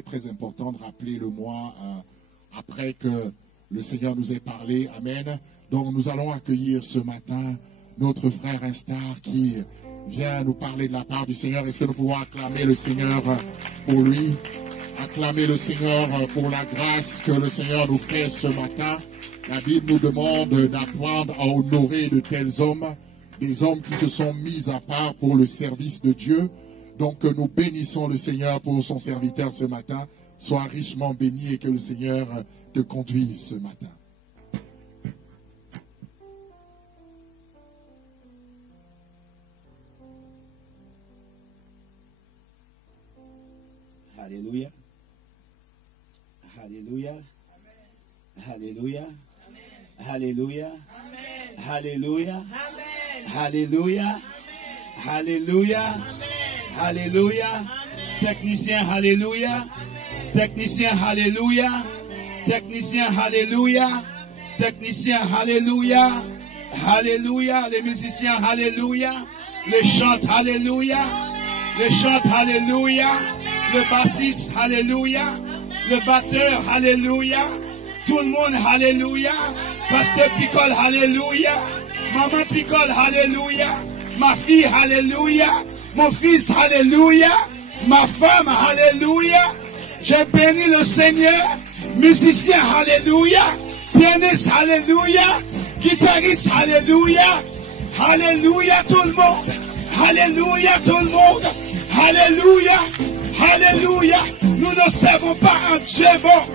très important de rappeler le mois après que le Seigneur nous ait parlé. Amen. Donc nous allons accueillir ce matin notre frère Instar qui vient nous parler de la part du Seigneur. Est-ce que nous pouvons acclamer le Seigneur pour lui? Acclamer le Seigneur pour la grâce que le Seigneur nous fait ce matin. La Bible nous demande d'apprendre à honorer de tels hommes, des hommes qui se sont mis à part pour le service de Dieu. Donc nous bénissons le Seigneur pour son serviteur ce matin. Sois richement béni et que le Seigneur te conduise ce matin. Alléluia. Alléluia. Alléluia. Alléluia. Alléluia. Alléluia. Alléluia. Alléluia. Technicien, alléluia. Technicien, alléluia. Technicien, alléluia. Technicien, alléluia. Alléluia. Les musiciens, alléluia. Les chantes, alléluia. Les chantes, alléluia. Le bassiste, alléluia. Le batteur, alléluia. Tout le monde, alléluia. Pasteur Picole, alléluia. Maman Picole, alléluia. Ma fille, alléluia. Mon fils, alléluia. Ma femme, alléluia. Je bénis le Seigneur. Musicien, alléluia. Pianiste, alléluia. Guitariste, alléluia. Alléluia tout le monde. Alléluia tout le monde. Alléluia. Alléluia. Nous ne servons pas un Dieu mort,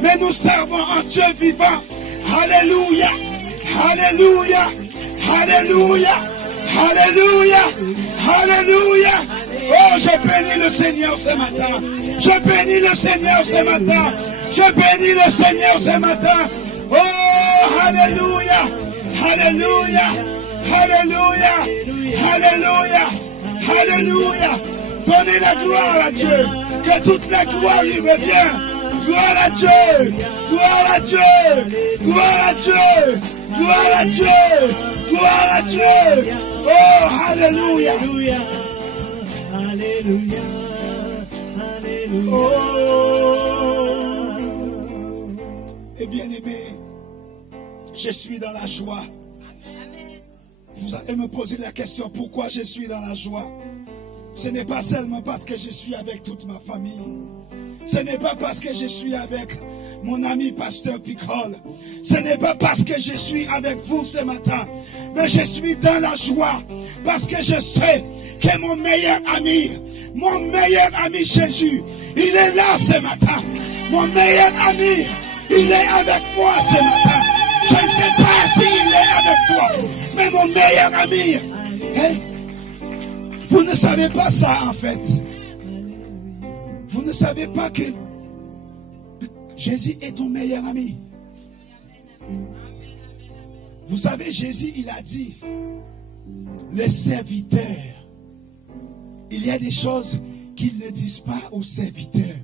mais nous servons un Dieu vivant. Alléluia. Alléluia. Alléluia. Alléluia. Alléluia. Oh, je bénis le Seigneur ce matin. Je bénis le Seigneur ce matin. Je bénis le Seigneur ce matin. Oh, alléluia. Alléluia. Alléluia. Alléluia. Alléluia. Donnez la gloire à Dieu. Que toute la gloire lui revienne. Gloire à Dieu. Gloire à Dieu. Gloire à Dieu. Gloire à Dieu. Gloire à Dieu. Oh, alléluia. Alléluia. Alléluia. Oh. Et bien aimé, je suis dans la joie. Vous allez me poser la question, pourquoi je suis dans la joie? Ce n'est pas seulement parce que je suis avec toute ma famille. Ce n'est pas parce que je suis avec mon ami pasteur Picole. Ce n'est pas parce que je suis avec vous ce matin. Mais je suis dans la joie parce que je sais que mon meilleur ami Jésus, il est là ce matin. Mon meilleur ami, il est avec moi ce matin. Je ne sais pas s'il est avec toi, mais mon meilleur ami, hey, vous ne savez pas ça en fait. Vous ne savez pas que Jésus est ton meilleur ami. Vous savez, Jésus, il a dit, les serviteurs, il y a des choses qu'ils ne disent pas aux serviteurs.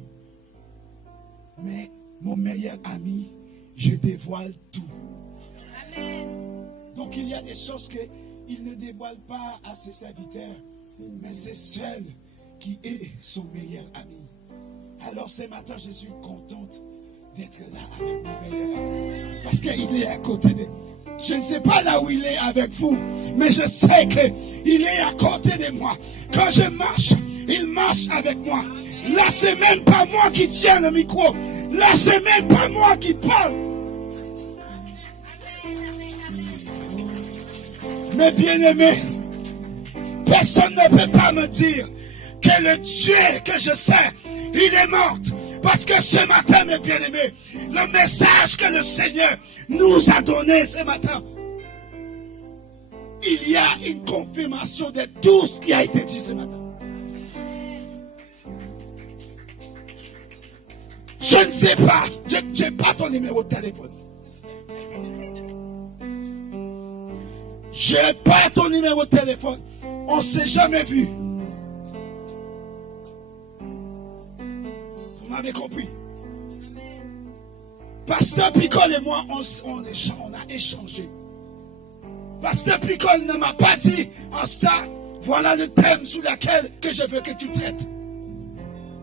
Mais mon meilleur ami, je dévoile tout. Donc il y a des choses qu'il ne dévoile pas à ses serviteurs. Mais c'est seul qui est son meilleur ami. Alors ce matin, je suis contente d'être là avec mon meilleur ami. Parce qu'il est à côté de... Je ne sais pas là où il est avec vous, mais je sais qu'il est à côté de moi. Quand je marche, il marche avec moi. Là, c'est même pas moi qui tiens le micro. Là, c'est même pas moi qui parle. Mais bien aimé, personne ne peut pas me dire que le Dieu que je sais, il est mort. Parce que ce matin, mes bien-aimés, le message que le Seigneur nous a donné ce matin, il y a une confirmation de tout ce qui a été dit ce matin. Je ne sais pas, je n'ai pas ton numéro de téléphone. Je n'ai pas ton numéro de téléphone. On ne s'est jamais vu. Vous m'avez compris? Pasteur Picole et moi, on a échangé. Pasteur Picole ne m'a pas dit, Instar, voilà le thème sous lequel que je veux que tu traites.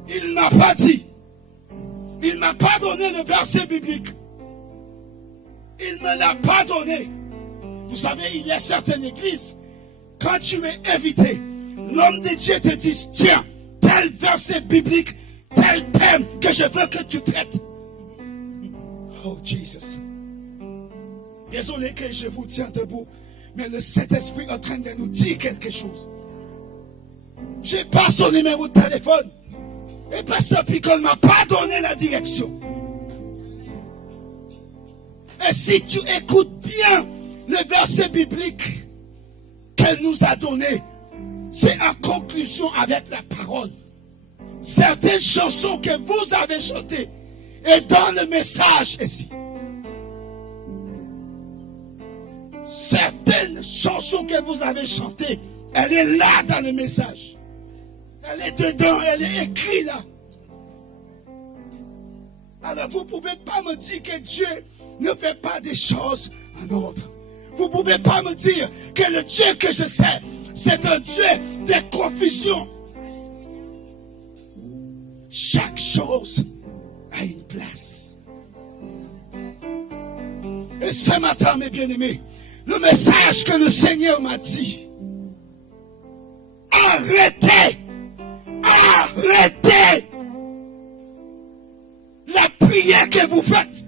Il n'a pas dit. Il ne m'a pas donné le verset biblique. Il ne me l'a pas donné. Vous savez, il y a certaines églises, quand tu es invité, l'homme de Dieu te dit, tiens, tel verset biblique, tel thème que je veux que tu traites. Oh, Jesus. Désolé que je vous tiens debout, mais le Saint-Esprit est en train de nous dire quelque chose. J'ai pas son numéro de téléphone. Et Pasteur Picole ne m'a pas donné la direction. Et si tu écoutes bien le verset biblique qu'elle nous a donné, c'est en conclusion avec la parole. Certaines chansons que vous avez chantées et dans le message ici. Certaines chansons que vous avez chantées, elle est là dans le message. Elle est dedans, elle est écrite là. Alors vous ne pouvez pas me dire que Dieu ne fait pas des choses en ordre. Vous ne pouvez pas me dire que le Dieu que je sais, c'est un Dieu de confusion. Chaque chose a une place. Et ce matin, mes bien-aimés, le message que le Seigneur m'a dit, arrêtez la prière que vous faites.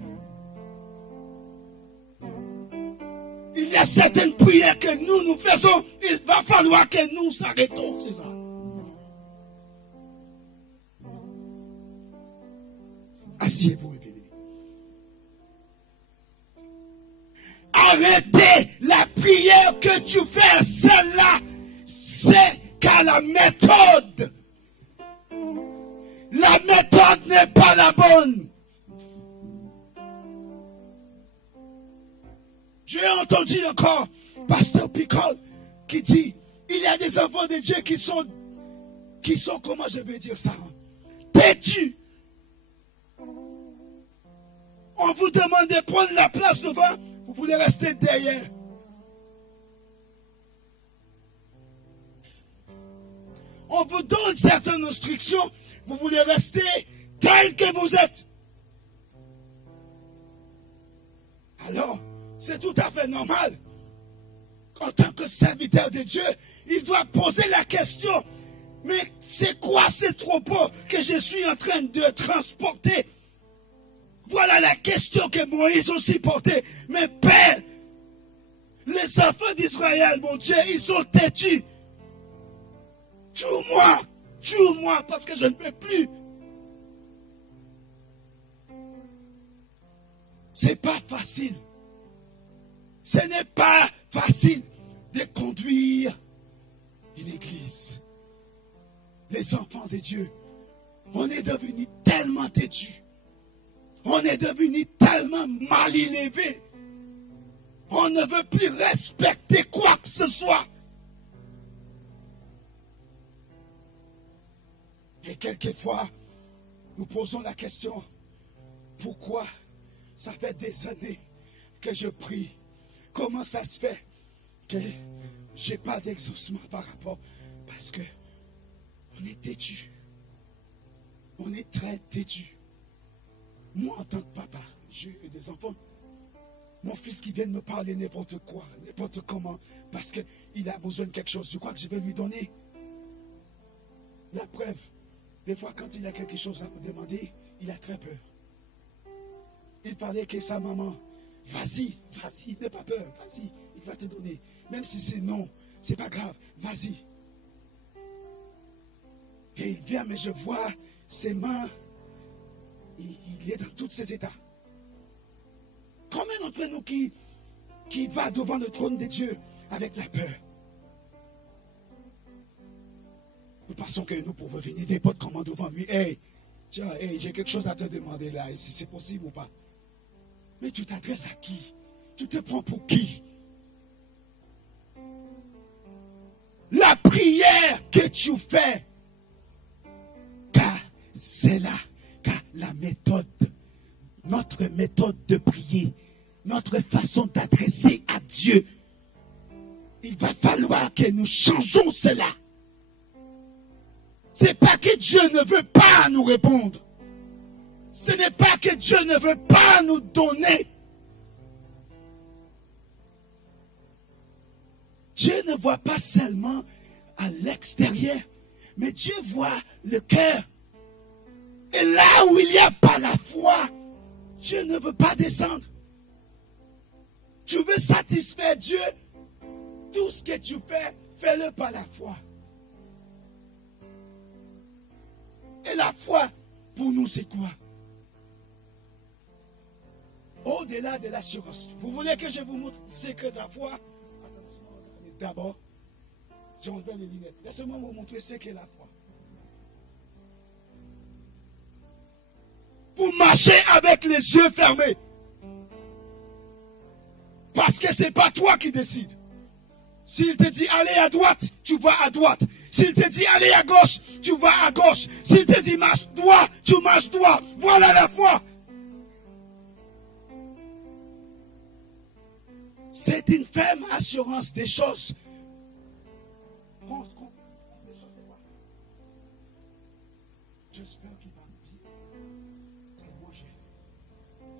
Il y a certaines prières que nous faisons, il va falloir que nous arrêtons, c'est ça. Asseyez-vous, mes bien-aimés. Arrêtez la prière que tu fais, celle-là, c'est qu'à la méthode. La méthode n'est pas la bonne. J'ai entendu encore Pasteur Picole qui dit, il y a des enfants de Dieu qui sont, comment je vais dire ça, têtus. On vous demande de prendre la place devant, vous voulez rester derrière. On vous donne certaines instructions, vous voulez rester tel que vous êtes. Alors, c'est tout à fait normal. En tant que serviteur de Dieu, il doit poser la question, mais c'est quoi ce troupeau que je suis en train de transporter? Voilà la question que Moïse aussi portait. Mais Père, les enfants d'Israël, mon Dieu, ils sont têtus. Tue-moi, parce que je ne peux plus. C'est pas facile. Ce n'est pas facile de conduire une église. Les enfants de Dieu, on est devenus tellement têtus. On est devenus tellement mal élevés. On ne veut plus respecter quoi que ce soit. Et quelquefois, nous posons la question, pourquoi ça fait des années que je prie? Comment ça se fait que je n'ai pas d'exaucement par rapport? Parce que on est têtu. On est très têtu. Moi, en tant que papa, j'ai des enfants. Mon fils qui vient de me parler n'importe quoi, n'importe comment, parce qu'il a besoin de quelque chose. Je crois que je vais lui donner la preuve. Des fois, quand il a quelque chose à me demander, il a très peur. Il fallait que sa maman, vas-y, n'aie pas peur, vas-y, il va te donner. Même si c'est non, c'est pas grave, vas-y. Et il vient, mais je vois ses mains, il est dans tous ses états. Combien d'entre nous qui va devant le trône de Dieu avec la peur? Nous pensons que nous pouvons venir n'importe comment devant lui. Hey, tiens, j'ai quelque chose à te demander là, si c'est possible ou pas. Mais tu t'adresses à qui? Tu te prends pour qui? La prière que tu fais, car c'est là, car la méthode, notre méthode de prier, notre façon d'adresser à Dieu, il va falloir que nous changeons cela. C'est pas que Dieu ne veut pas nous répondre. Ce n'est pas que Dieu ne veut pas nous donner. Dieu ne voit pas seulement à l'extérieur, mais Dieu voit le cœur. Et là où il n'y a pas la foi, Dieu ne veut pas descendre. Tu veux satisfaire Dieu, tout ce que tu fais, fais-le par la foi. Et la foi, pour nous, c'est quoi? Au-delà de l'assurance. Vous voulez que je vous montre ce que la foi? Attention, d'abord, j'ai enlevé les lunettes. Laissez-moi vous montrer ce qu'est la foi. Vous marchez avec les yeux fermés. Parce que ce n'est pas toi qui décides. S'il te dit allez à droite, tu vas à droite. S'il te dit allez à gauche, tu vas à gauche. S'il te dit marche droit, tu marches droit. Voilà la foi. C'est une ferme assurance des choses. J'espère qu'il va me dire. Parce que moi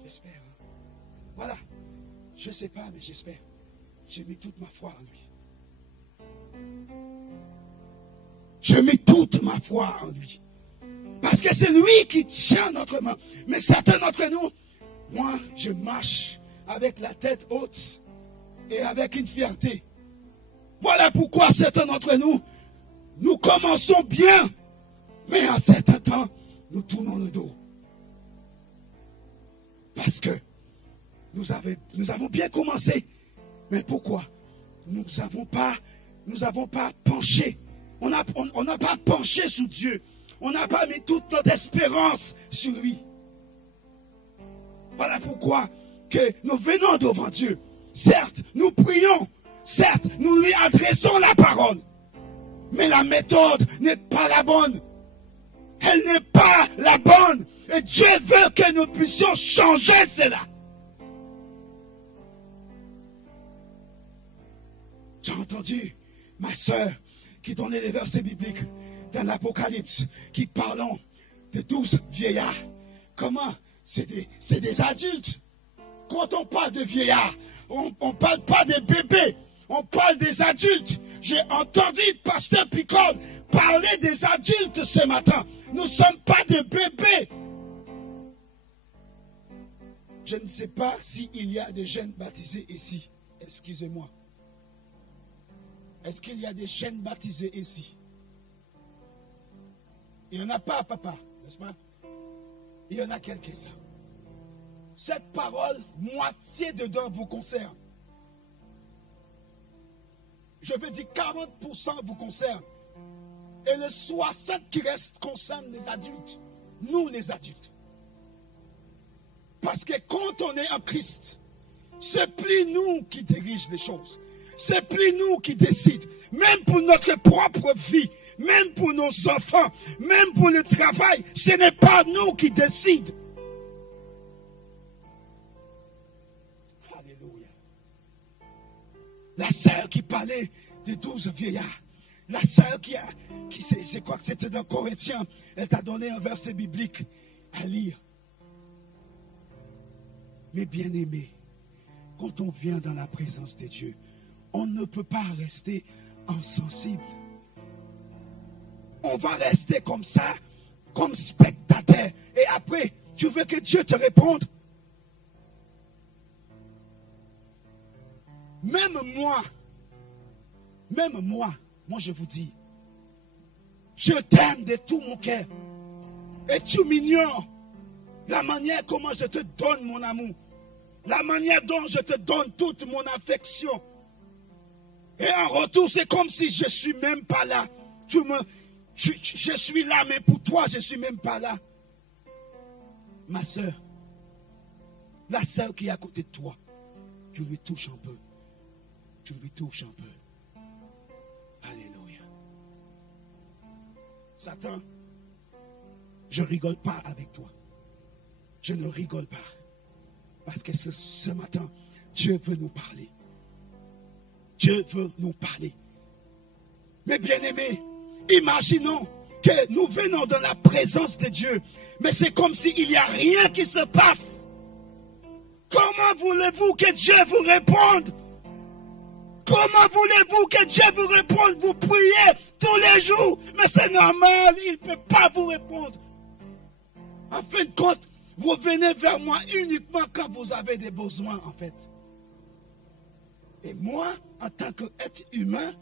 j'espère. Hein? Voilà. Je ne sais pas, mais j'espère. J'ai mis toute ma foi en lui. Je mets toute ma foi en lui. Parce que c'est lui qui tient notre main. Mais certains d'entre nous, moi, je marche avec la tête haute et avec une fierté. Voilà pourquoi certains d'entre nous, nous commençons bien, mais en certain temps, nous tournons le dos. Parce que nous avons bien commencé. Mais pourquoi? Nous n'avons pas penché. On n'a pas penché sur Dieu. On n'a pas mis toute notre espérance sur lui. Voilà pourquoi que nous venons devant Dieu. Certes, nous prions. Certes, nous lui adressons la parole. Mais la méthode n'est pas la bonne. Elle n'est pas la bonne. Et Dieu veut que nous puissions changer cela. J'ai entendu ma sœur qui donnait les versets bibliques dans l'Apocalypse, qui parlent de 12 vieillards. Comment? C'est des adultes. Quand on parle de vieillards, on ne parle pas des bébés, on parle des adultes. J'ai entendu Pasteur Picole parler des adultes ce matin. Nous ne sommes pas des bébés. Je ne sais pas s'il y a des jeunes baptisés ici. Excusez-moi. Est-ce qu'il y a des jeunes baptisés ici? Il n'y en a pas, papa, n'est-ce pas? Il y en a quelques-uns. Cette parole, moitié dedans vous concerne. Je veux dire 40% vous concerne. Et le 60% qui reste concerne les adultes. Nous, les adultes. Parce que quand on est en Christ, c'est plus nous qui dirigeons les choses. C'est plus nous qui décidons. Même pour notre propre vie, même pour nos enfants, même pour le travail, ce n'est pas nous qui décidons. Alléluia. La sœur qui parlait de 12 vieillards, la sœur qui c'est quoi que c'était dans Corinthiens, elle t'a donné un verset biblique à lire. Mais bien aimé, quand on vient dans la présence de Dieu, on ne peut pas rester insensible. On va rester comme ça, comme spectateur. Et après, tu veux que Dieu te réponde? Même moi, je vous dis, je t'aime de tout mon cœur. Et tu m'ignores la manière comment je te donne mon amour. La manière dont je te donne toute mon affection. Et en retour, c'est comme si je ne suis même pas là. Je suis là, mais pour toi, je ne suis même pas là. Ma soeur, la soeur qui est à côté de toi, tu lui touches un peu. Tu lui touches un peu. Alléluia. Satan, je ne rigole pas avec toi. Je ne rigole pas. Parce que ce matin, Dieu veut nous parler. Dieu veut nous parler. Mais bien-aimés, imaginons que nous venons dans la présence de Dieu, mais c'est comme s'il n'y a rien qui se passe. Comment voulez-vous que Dieu vous réponde? Comment voulez-vous que Dieu vous réponde? Vous priez tous les jours, mais c'est normal, il ne peut pas vous répondre. En fin de compte, vous venez vers moi uniquement quand vous avez des besoins, en fait. Et moi, en tant qu'être humain,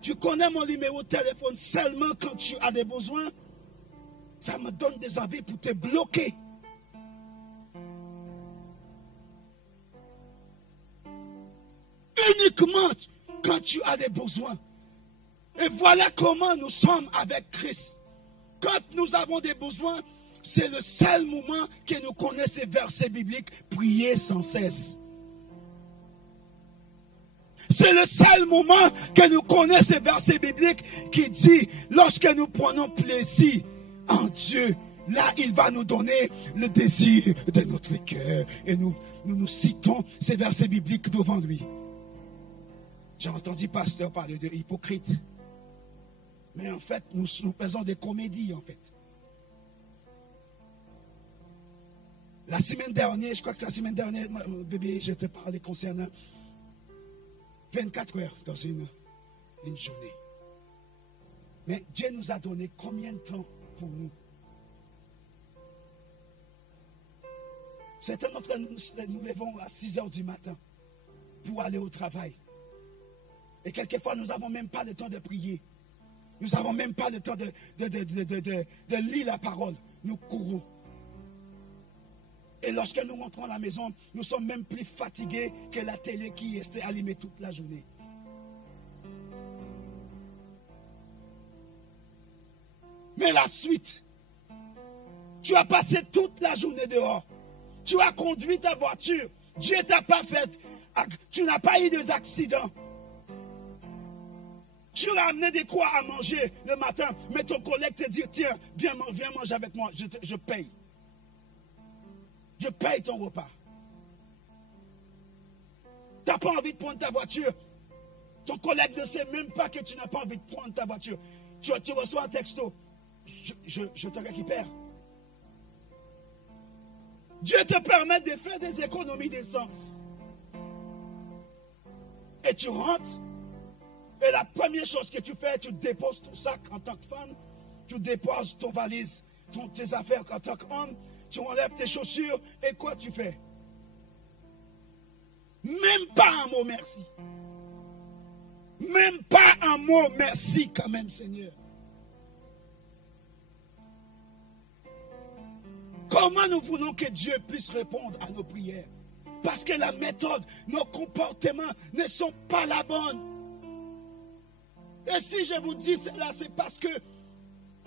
tu connais mon numéro de téléphone seulement quand tu as des besoins. Ça me donne des envies pour te bloquer. Uniquement quand tu as des besoins. Et voilà comment nous sommes avec Christ. Quand nous avons des besoins, c'est le seul moment que nous connaissons ces versets bibliques, prier sans cesse. C'est le seul moment que nous connaissons ces versets bibliques qui dit, lorsque nous prenons plaisir en Dieu, là, il va nous donner le désir de notre cœur. Et nous citons ces versets bibliques devant lui. J'ai entendu pasteur parler de hypocrite. Mais en fait, nous faisons des comédies, en fait. La semaine dernière, je crois que la semaine dernière, bébé, je te parlais concernant 24 heures dans une journée. Mais Dieu nous a donné combien de temps pour nous? Certains d'entre nous, nous levons à 6 heures du matin pour aller au travail. Et quelquefois, nous n'avons même pas le temps de prier. Nous n'avons même pas le temps de lire la parole. Nous courons. Et lorsque nous rentrons à la maison, nous sommes même plus fatigués que la télé qui restait allumée toute la journée. Mais la suite, tu as passé toute la journée dehors. Tu as conduit ta voiture. Dieu t'a pas fait. Tu n'as pas eu des accidents. Tu as amené des quoi à manger le matin, mais ton collègue te dit, tiens, viens manger avec moi, je paye. Je paye ton repas. Tu n'as pas envie de prendre ta voiture. Ton collègue ne sait même pas que tu n'as pas envie de prendre ta voiture. Tu reçois un texto. Je te récupère. Dieu te permet de faire des économies d'essence. Et tu rentres. Et la première chose que tu fais, tu déposes ton sac en tant que femme. Tu déposes ton valise, tes affaires en tant qu'homme. Tu enlèves tes chaussures. Et quoi tu fais? Même pas un mot merci. Même pas un mot merci quand même, Seigneur. Comment nous voulons que Dieu puisse répondre à nos prières? Parce que la méthode, nos comportements ne sont pas la bonne. Et si je vous dis cela, c'est parce que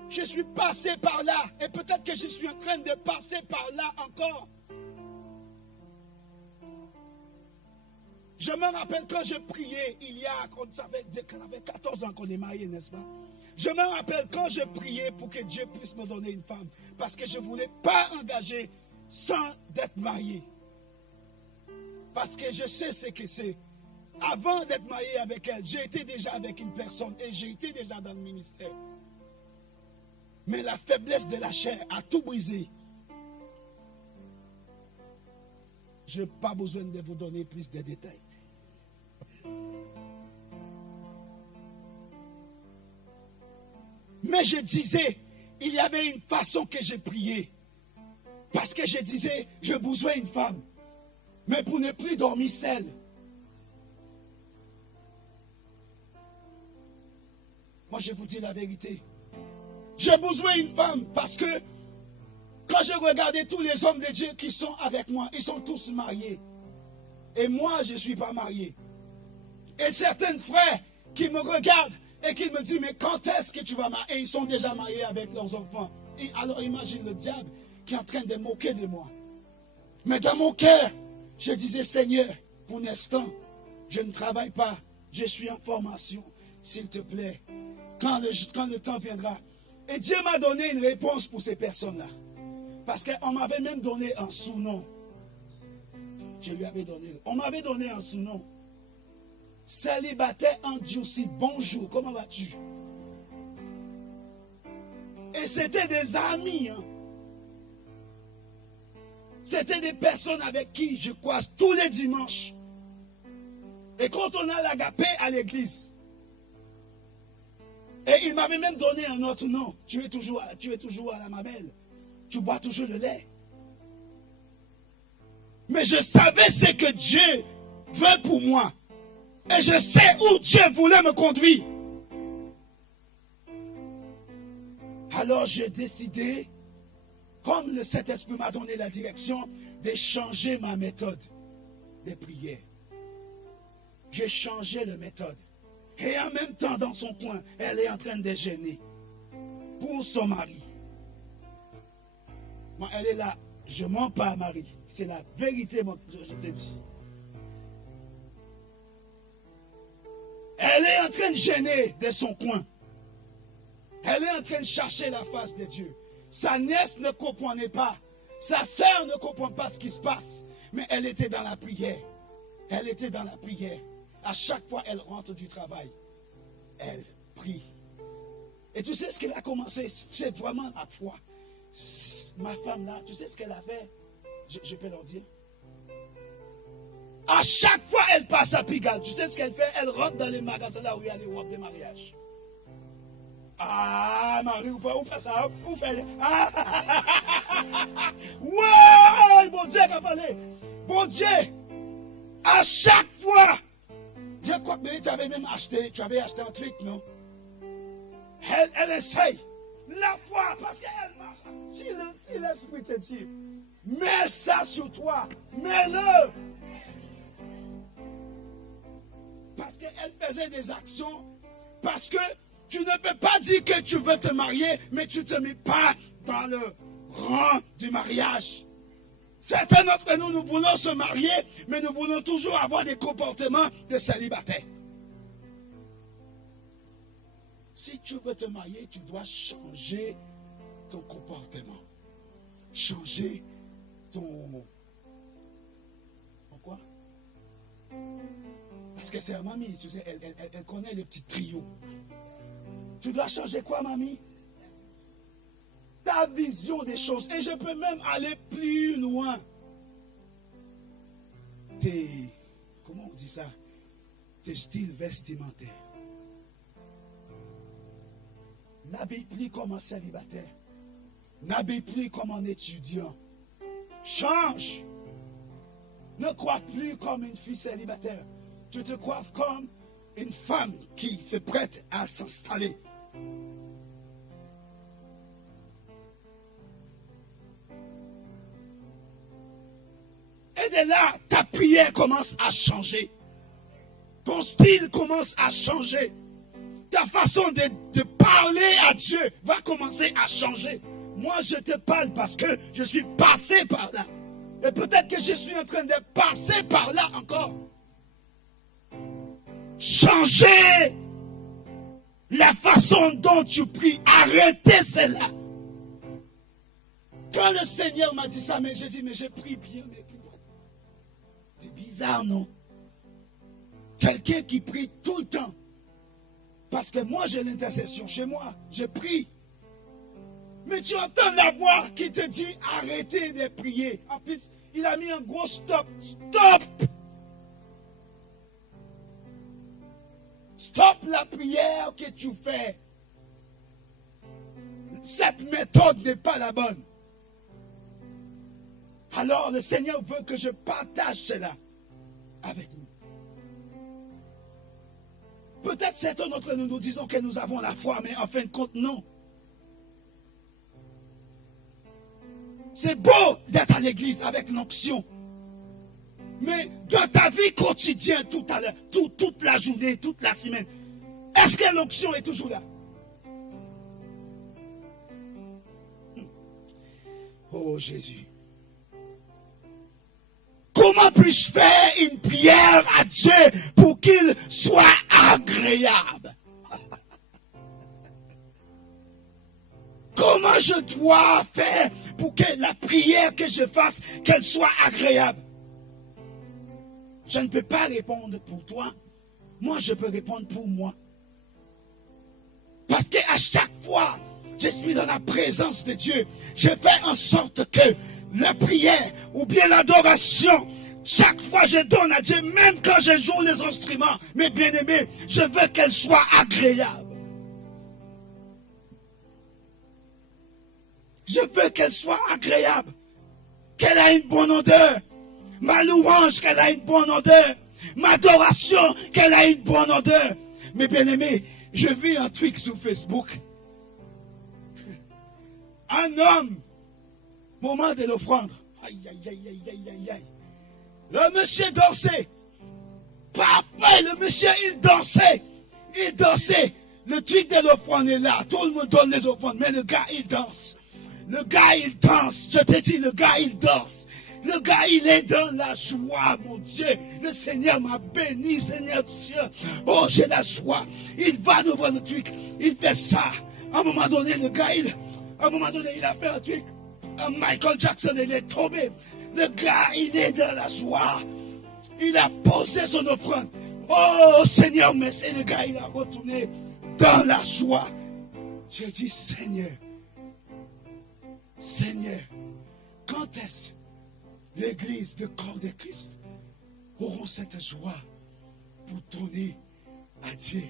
je suis passé par là. Et peut-être que je suis en train de passer par là encore. Je me rappelle quand je priais, ça fait 14 ans qu'on est mariés, n'est-ce pas? Je me rappelle quand je priais pour que Dieu puisse me donner une femme. Parce que je ne voulais pas engager sans être marié. Parce que je sais ce que c'est. Avant d'être marié avec elle, j'ai été déjà avec une personne et j'ai été déjà dans le ministère. Mais la faiblesse de la chair a tout brisé. Je n'ai pas besoin de vous donner plus de détails. Mais je disais, il y avait une façon que j'ai prié. Parce que je disais, j'ai besoin d'une femme. Mais pour ne plus dormir seul. Moi, je vous dis la vérité. J'ai besoin d'une femme parce que quand je regardais tous les hommes de Dieu qui sont avec moi, ils sont tous mariés. Et moi, je ne suis pas marié. Et certains frères qui me regardent et qui me disent, mais quand est-ce que tu vas marier? Et ils sont déjà mariés avec leurs enfants. Et alors imagine le diable qui est en train de moquer de moi. Mais dans mon cœur, je disais, Seigneur, pour l'instant, je ne travaille pas. Je suis en formation, s'il te plaît. Quand le temps viendra. Et Dieu m'a donné une réponse pour ces personnes-là. Parce qu'on m'avait même donné un sous-nom. Je lui avais donné. On m'avait donné un sous-nom. Célibataire endurci. Bonjour, comment vas-tu? Et c'était des amis. Hein. C'était des personnes avec qui je croise tous les dimanches. Et quand on a l'agapé à l'église, et il m'avait même donné un autre nom. Tu es toujours à la mamelle. Tu bois toujours le lait. Mais je savais ce que Dieu veut pour moi. Et je sais où Dieu voulait me conduire. Alors j'ai décidé, comme le Saint-Esprit m'a donné la direction, de changer ma méthode de prière. J'ai changé la méthode. Et en même temps, dans son coin, elle est en train de gêner pour son mari. Moi, elle est là. Je ne mens pas à Marie. C'est la vérité, je te dis. Elle est en train de gêner de son coin. Elle est en train de chercher la face de Dieu. Sa nièce ne comprenait pas. Sa sœur ne comprend pas ce qui se passe. Mais elle était dans la prière. Elle était dans la prière. À chaque fois elle rentre du travail, elle prie. Et tu sais ce qu'elle a commencé? C'est vraiment la foi. Ma femme là, tu sais ce qu'elle a fait? Je peux leur dire. À chaque fois elle passe à Pigalle, tu sais ce qu'elle fait? Elle rentre dans les magasins là où il y a les robes de mariage. Ah, Marie, où fait ça? Où fait? Ah, ouais, bon Dieu qu'a parlé. Bon Dieu, à chaque fois, je crois que tu avais même acheté, un truc, non? Elle essaye. La foi, parce qu'elle marche. Si l'Esprit te dit, mets ça sur toi, mets-le. Parce qu'elle faisait des actions, parce que tu ne peux pas dire que tu veux te marier, mais tu ne te mets pas dans le rang du mariage. Certains d'entre nous, nous voulons se marier, mais nous voulons toujours avoir des comportements de célibataire. Si tu veux te marier, tu dois changer ton comportement. Changer ton... Pourquoi? Parce que c'est à mamie, tu sais, elle connaît les petits trios. Tu dois changer quoi, mamie? Ta vision des choses. Et je peux même aller plus loin. Comment on dit ça? Tes styles vestimentaires. N'habille plus comme un célibataire. N'habille plus comme un étudiant. Change. Ne crois plus comme une fille célibataire. Tu te coiffes comme une femme qui se prête à s'installer. Et de là, ta prière commence à changer. Ton style commence à changer. Ta façon de parler à Dieu va commencer à changer. Moi, je te parle parce que je suis passé par là. Et peut-être que je suis en train de passer par là encore. Changer la façon dont tu pries. Arrêtez cela. Quand le Seigneur m'a dit ça, mais j'ai dit, mais je prie bien, mais c'est bizarre, non? Quelqu'un qui prie tout le temps. Parce que moi, j'ai l'intercession chez moi. Je prie. Mais tu entends la voix qui te dit, arrêtez de prier. En plus, il a mis un gros stop. Stop! Stop la prière que tu fais. Cette méthode n'est pas la bonne. Alors le Seigneur veut que je partage cela avec nous. Peut-être certains d'entre nous nous disons que nous avons la foi, mais en fin de compte, non. C'est beau d'être à l'église avec l'onction. Mais dans ta vie quotidienne, toute la journée, toute la semaine, est-ce que l'onction est toujours là? Oh Jésus. Comment puis-je faire une prière à Dieu pour qu'il soit agréable? Comment je dois faire pour que la prière que je fasse, qu'elle soit agréable? Je ne peux pas répondre pour toi. Moi, je peux répondre pour moi. Parce qu'à chaque fois Je suis dans la présence de Dieu. Je fais en sorte que la prière ou bien l'adoration, chaque fois je donne à Dieu, même quand je joue les instruments, mes bien-aimés, je veux qu'elle soit agréable. Je veux qu'elle soit agréable. Qu'elle ait une bonne odeur. Ma louange, qu'elle ait une bonne odeur. Ma adoration, qu'elle ait une bonne odeur. Mes bien-aimés, je vis un truc sur Facebook. Un homme, moment de l'offrande. Aïe, aïe, aïe, aïe, aïe, aïe, aïe. Le monsieur dansait. Papa, le monsieur, il dansait. Il dansait. Le truc de l'offrande est là. Tout le monde donne les offrandes. Mais le gars, il danse. Le gars, il danse. Je te dis, le gars, il danse. Le gars, il est dans la joie, mon Dieu. Le Seigneur m'a béni, Seigneur Dieu. Oh, j'ai la joie. Il va devant le truc. Il fait ça. À un moment donné, le gars, il a fait un truc. Michael Jackson, il est tombé. Le gars, il est dans la joie. Il a posé son offrande. Oh, Seigneur, merci. Le gars, il a retourné dans la joie. J'ai dit, Seigneur, quand est-ce l'Église de corps de Christ auront cette joie pour donner à Dieu?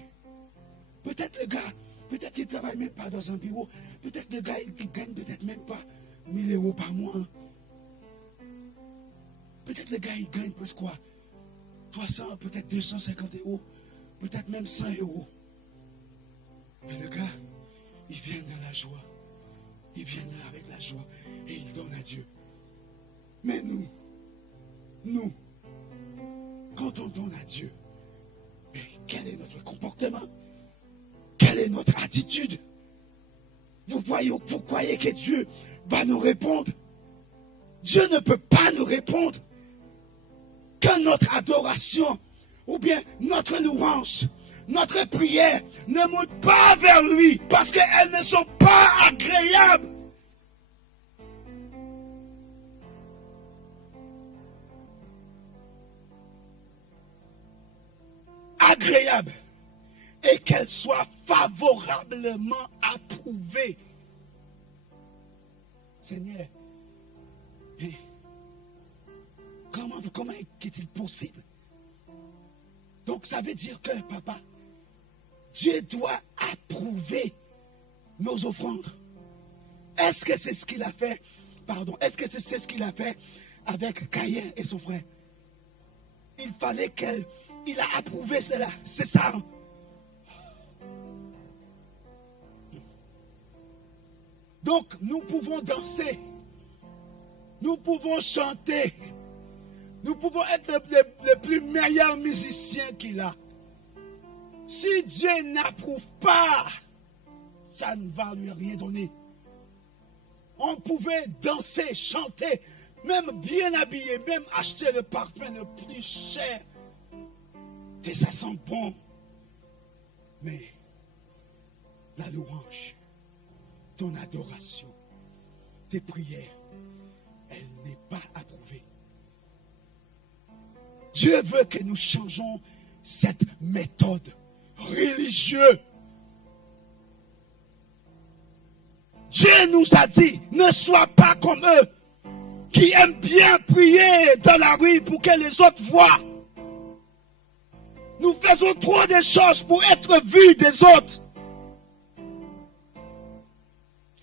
Peut-être le gars, peut-être qu'il ne travaille même pas dans un bureau. Peut-être le gars, il gagne peut-être même pas 1000 euros par mois. Peut-être le gars, il gagne presque quoi? 300, peut-être 250 euros. Peut-être même 100 euros. Mais le gars, il vient dans la joie. Il vient là avec la joie et il donne à Dieu. Mais nous, quand on donne à Dieu, mais quel est notre comportement? Quelle est notre attitude? Vous croyez que Dieu va nous répondre? Dieu ne peut pas nous répondre quand notre adoration ou bien notre louange, notre prière ne monte pas vers lui parce qu'elles ne sont pas agréables. Agréables. Et qu'elles soient favorablement approuvées. Seigneur, mais comment est-il possible? Donc ça veut dire que, papa, Dieu doit approuver nos offrandes. Est-ce que c'est ce qu'il a fait? Est-ce que c'est ce qu'il a fait avec Caïn et son frère? Il fallait il a approuvé cela. C'est ça. Hein? Donc, nous pouvons danser. Nous pouvons chanter. Nous pouvons être les plus meilleurs musiciens qu'il a. Si Dieu n'approuve pas, ça ne va lui rien donner. On pouvait danser, chanter, même bien habillé, même acheter le parfum le plus cher. Et ça sent bon. Mais la louange, ton adoration, tes prières, elle n'est pas approuvée. Dieu veut que nous changeons cette méthode religieuse. Dieu nous a dit, ne sois pas comme eux, qui aiment bien prier dans la rue pour que les autres voient. Nous faisons trop de choses pour être vus des autres.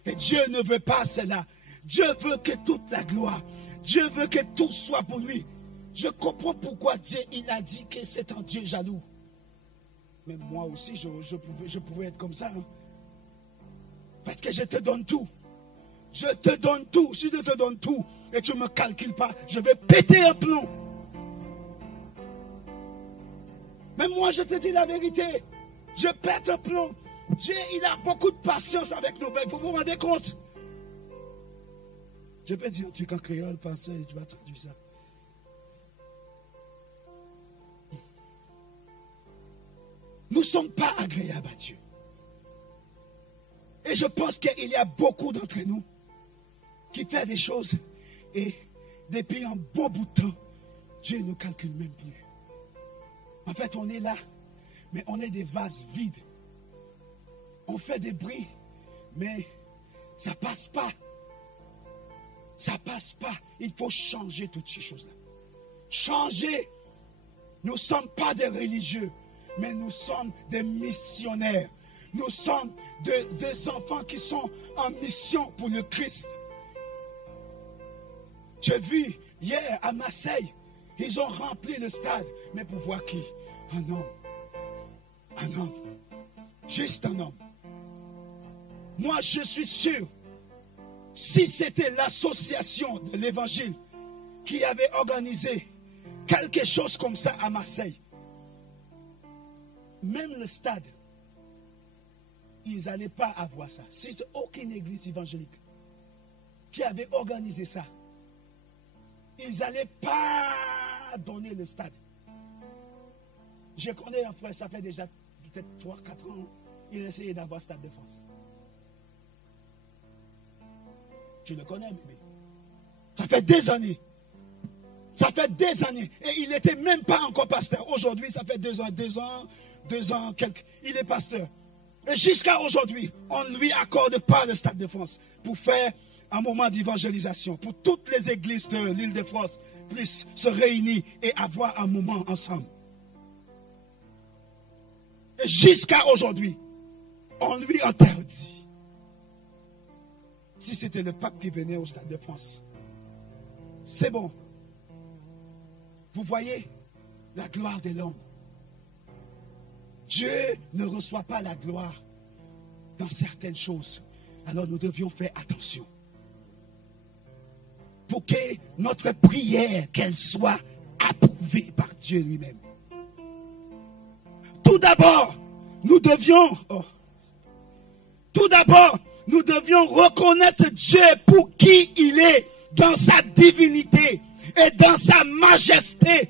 Et Dieu ne veut pas cela. Dieu veut que toute la gloire, Dieu veut que tout soit pour lui. Je comprends pourquoi Dieu, il a dit que c'est un Dieu jaloux. Mais moi aussi, je pouvais être comme ça. Hein? Parce que je te donne tout. Je te donne tout. Si je te donne tout et tu ne me calcules pas, je vais péter un plomb. Mais moi, je te dis la vérité. Je pète un plomb. Dieu, il a beaucoup de patience avec nous. Vous vous rendez compte? Je peux dire un truc en créole, parce que tu vas traduire ça. Nous ne sommes pas agréables à Dieu. Et je pense qu'il y a beaucoup d'entre nous qui font des choses et depuis un bon bout de temps, Dieu ne nous calcule même plus. En fait, on est là, mais on est des vases vides. On fait des bruits, mais Ça passe pas. Ça passe pas. Il faut changer toutes ces choses-là. Changer. Nous ne sommes pas des religieux, mais nous sommes des missionnaires. Nous sommes des enfants qui sont en mission pour le Christ. J'ai vu hier à Marseille, ils ont rempli le stade. Mais pour voir qui? Un homme. Un homme. Juste un homme. Moi, je suis sûr, si c'était l'association de l'Évangile qui avait organisé quelque chose comme ça à Marseille, même le stade, ils n'allaient pas avoir ça. Si c'est aucune église évangélique qui avait organisé ça, ils n'allaient pas donner le stade. Je connais un frère, ça fait déjà peut-être 3-4 ans, il essayait d'avoir Stade de France. Tu le connais, bébé. Ça fait des années. Ça fait des années. Et il n'était même pas encore pasteur. Aujourd'hui, ça fait 2 ans, quelques. Il est pasteur. Et jusqu'à aujourd'hui, on ne lui accorde pas le Stade de France pour faire un moment d'évangélisation. Pour toutes les églises de l'île de France puissent se réunir et avoir un moment ensemble. Et jusqu'à aujourd'hui, on lui interdit. Si c'était le pape qui venait au Stade de France, c'est bon. Vous voyez la gloire de l'homme. Dieu ne reçoit pas la gloire dans certaines choses. Alors nous devions faire attention. Pour que notre prière, qu'elle soit approuvée par Dieu lui-même. Tout d'abord, nous devions reconnaître Dieu pour qui il est, dans sa divinité et dans sa majesté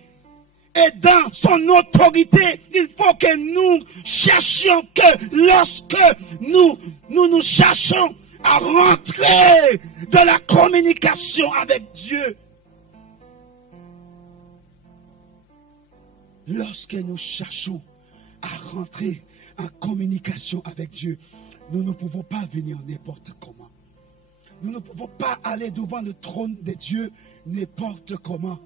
et dans son autorité. Il faut que nous cherchions que lorsque nous cherchons à rentrer dans la communication avec Dieu, lorsque nous cherchons à rentrer en communication avec Dieu, nous ne pouvons pas venir n'importe comment. Nous ne pouvons pas aller devant le trône de Dieu n'importe comment.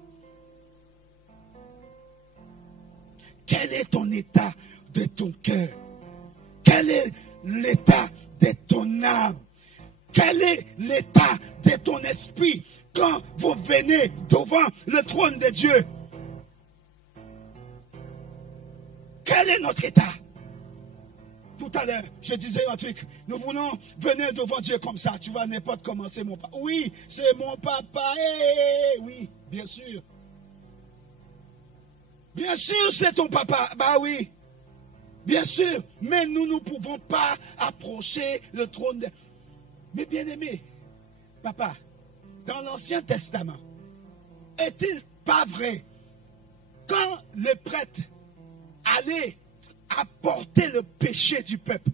Quel est ton état de ton cœur? Quel est l'état de ton âme? Quel est l'état de ton esprit quand vous venez devant le trône de Dieu? Quel est notre état? Tout à l'heure, je disais un truc. Nous voulons venir devant Dieu comme ça. Tu vas n'importe comment, c'est mon papa. Oui, c'est mon papa. Oui, bien sûr. Bien sûr, c'est ton papa. Bah oui. Bien sûr. Mais nous ne pouvons pas approcher le trône de... Mais bien aimé, papa, dans l'Ancien Testament, est-il pas vrai, quand le prêtre allait apporter le péché du peuple,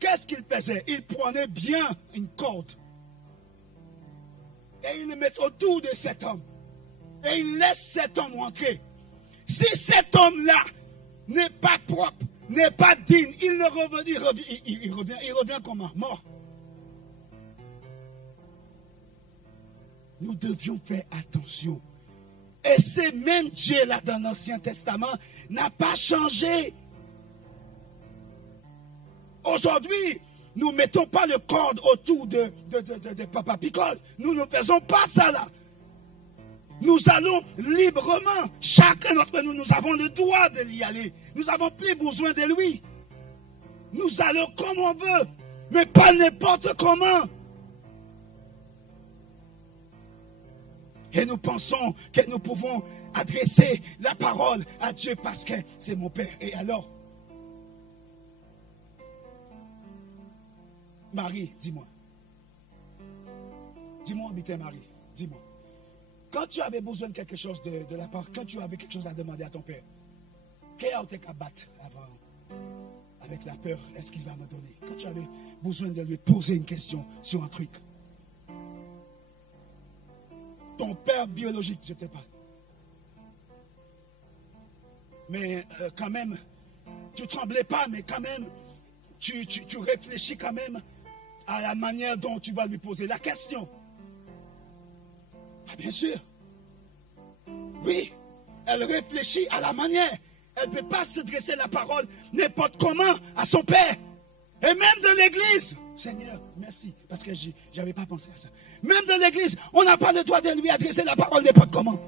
qu'est-ce qu'il faisait? Il prenait bien une corde et il le met autour de cet homme et il laisse cet homme entrer. Si cet homme-là n'est pas propre, n'est pas digne, il revient comment? Mort. Nous devions faire attention. Et c'est même Dieu là dans l'Ancien Testament n'a pas changé. Aujourd'hui, nous ne mettons pas le corde autour de Papa Picole. Nous ne faisons pas ça là. Nous allons librement. Chacun d'entre nous, nous avons le droit de y aller. Nous n'avons plus besoin de lui. Nous allons comme on veut, mais pas n'importe comment. Et nous pensons que nous pouvons adresser la parole à Dieu parce que c'est mon Père. Et alors, Marie, dis-moi. Dis-moi, Bité Marie, dis-moi. Quand tu avais besoin de quelque chose de la part, quand tu avais quelque chose à demander à ton Père, quel a été qu'à battre avant, avec la peur, est-ce qu'il va me donner? Quand tu avais besoin de lui poser une question sur un truc, ton père biologique, je ne sais pas. Mais quand même, tu ne tremblais pas, mais quand même, tu réfléchis quand même à la manière dont tu vas lui poser la question. Ah, bien sûr. Oui, elle réfléchit à la manière. Elle ne peut pas se dresser la parole n'importe comment à son père. Et même dans l'église. Seigneur, merci, parce que je n'avais pas pensé à ça. Même dans l'église, on n'a pas le droit de lui adresser la parole n'importe comment.